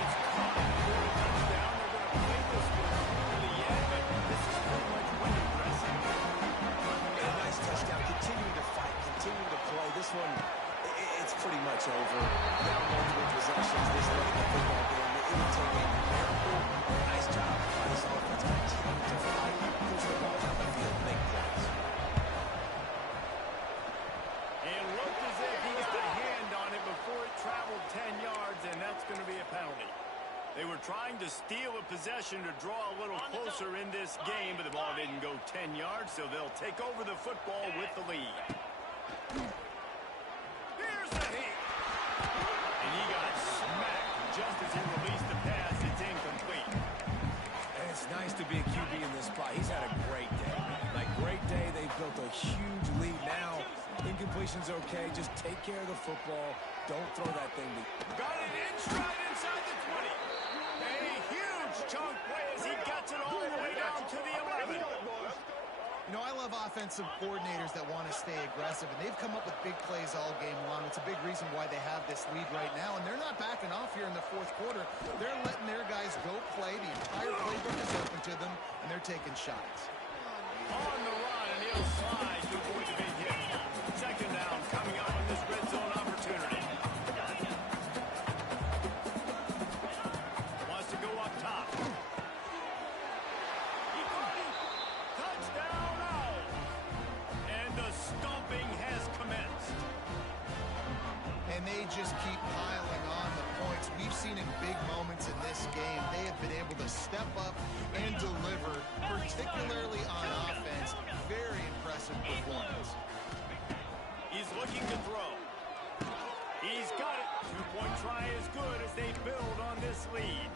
it's caught for a touchdown. They're going to play this one to the end, but this is pretty much winning pressing. A nice touchdown. Continuing to fight, continuing to play. This one, it's pretty much over. Now multiple possessions. This late in the football game. It will take a miracle. Nice job by this offense. Continue to fight, push the ball down the field, make plays. It looked as if he got a hand on it before it traveled 10 yards, and that's going to be a penalty. They were trying to steal a possession to draw a little closer in this game, but the ball didn't go 10 yards, so they'll take over the football with the lead. Here's the heat. And he got smacked just as he released the pass. It's incomplete. And it's nice to be a QB in this spot. He's had a great day. Like, great day. They've built a huge lead now. Incompletion's okay. Just take care of the football. Don't throw that thing to... Got it in stride inside the 20. A huge chunk play as he gets it all the way down to the 11. You know, I love offensive coordinators that want to stay aggressive, and they've come up with big plays all game long. It's a big reason why they have this lead right now, and they're not backing off here in the fourth quarter. They're letting their guys go play. The entire playbook is open to them, and they're taking shots. On the run, and he'll slide to avoid the big hit. Second down coming up on this red zone opportunity. Wants to go up top. Touchdown out! And the stomping has commenced. And they just keep piling on the points. We've seen in big moments in this game, they have been able to step up and deliver, particularly on offense. Very impressive performance. He's looking to throw. He's got it. Two-point try is good as they build on this lead.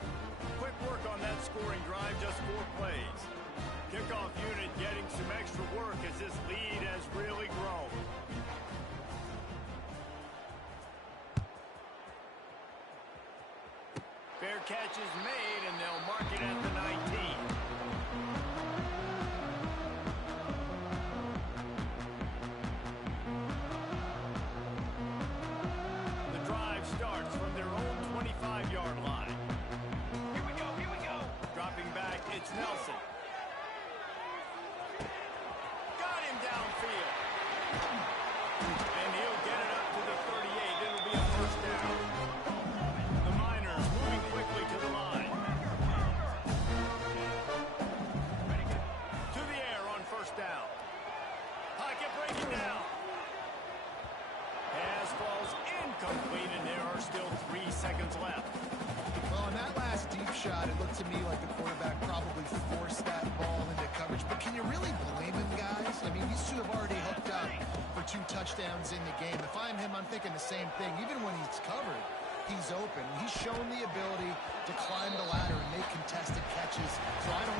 Quick work on that scoring drive, just 4 plays. Kickoff unit getting some extra work as this lead has really grown. Fair catch is made, and they'll mark it at the 19. The drive starts from their own 25-yard line. Here we go, here we go. Dropping back, it's Nelson. Got him downfield. And he'll get it up to the 38. It'll be a first down. The Miners moving quickly to the line. To the air on first down. Pocket breaking down. Pass falls incomplete, and there are still 3 seconds left. Well, on that last deep shot, it looked to me like the quarterback probably forced that ball into coverage. But can you really blame him, guys? I mean, these two have already hooked up for 2 touchdowns in the game. If I'm him, I'm thinking the same thing. Even when he's covered, he's open. He's shown the ability to climb the ladder and make contested catches. So I don't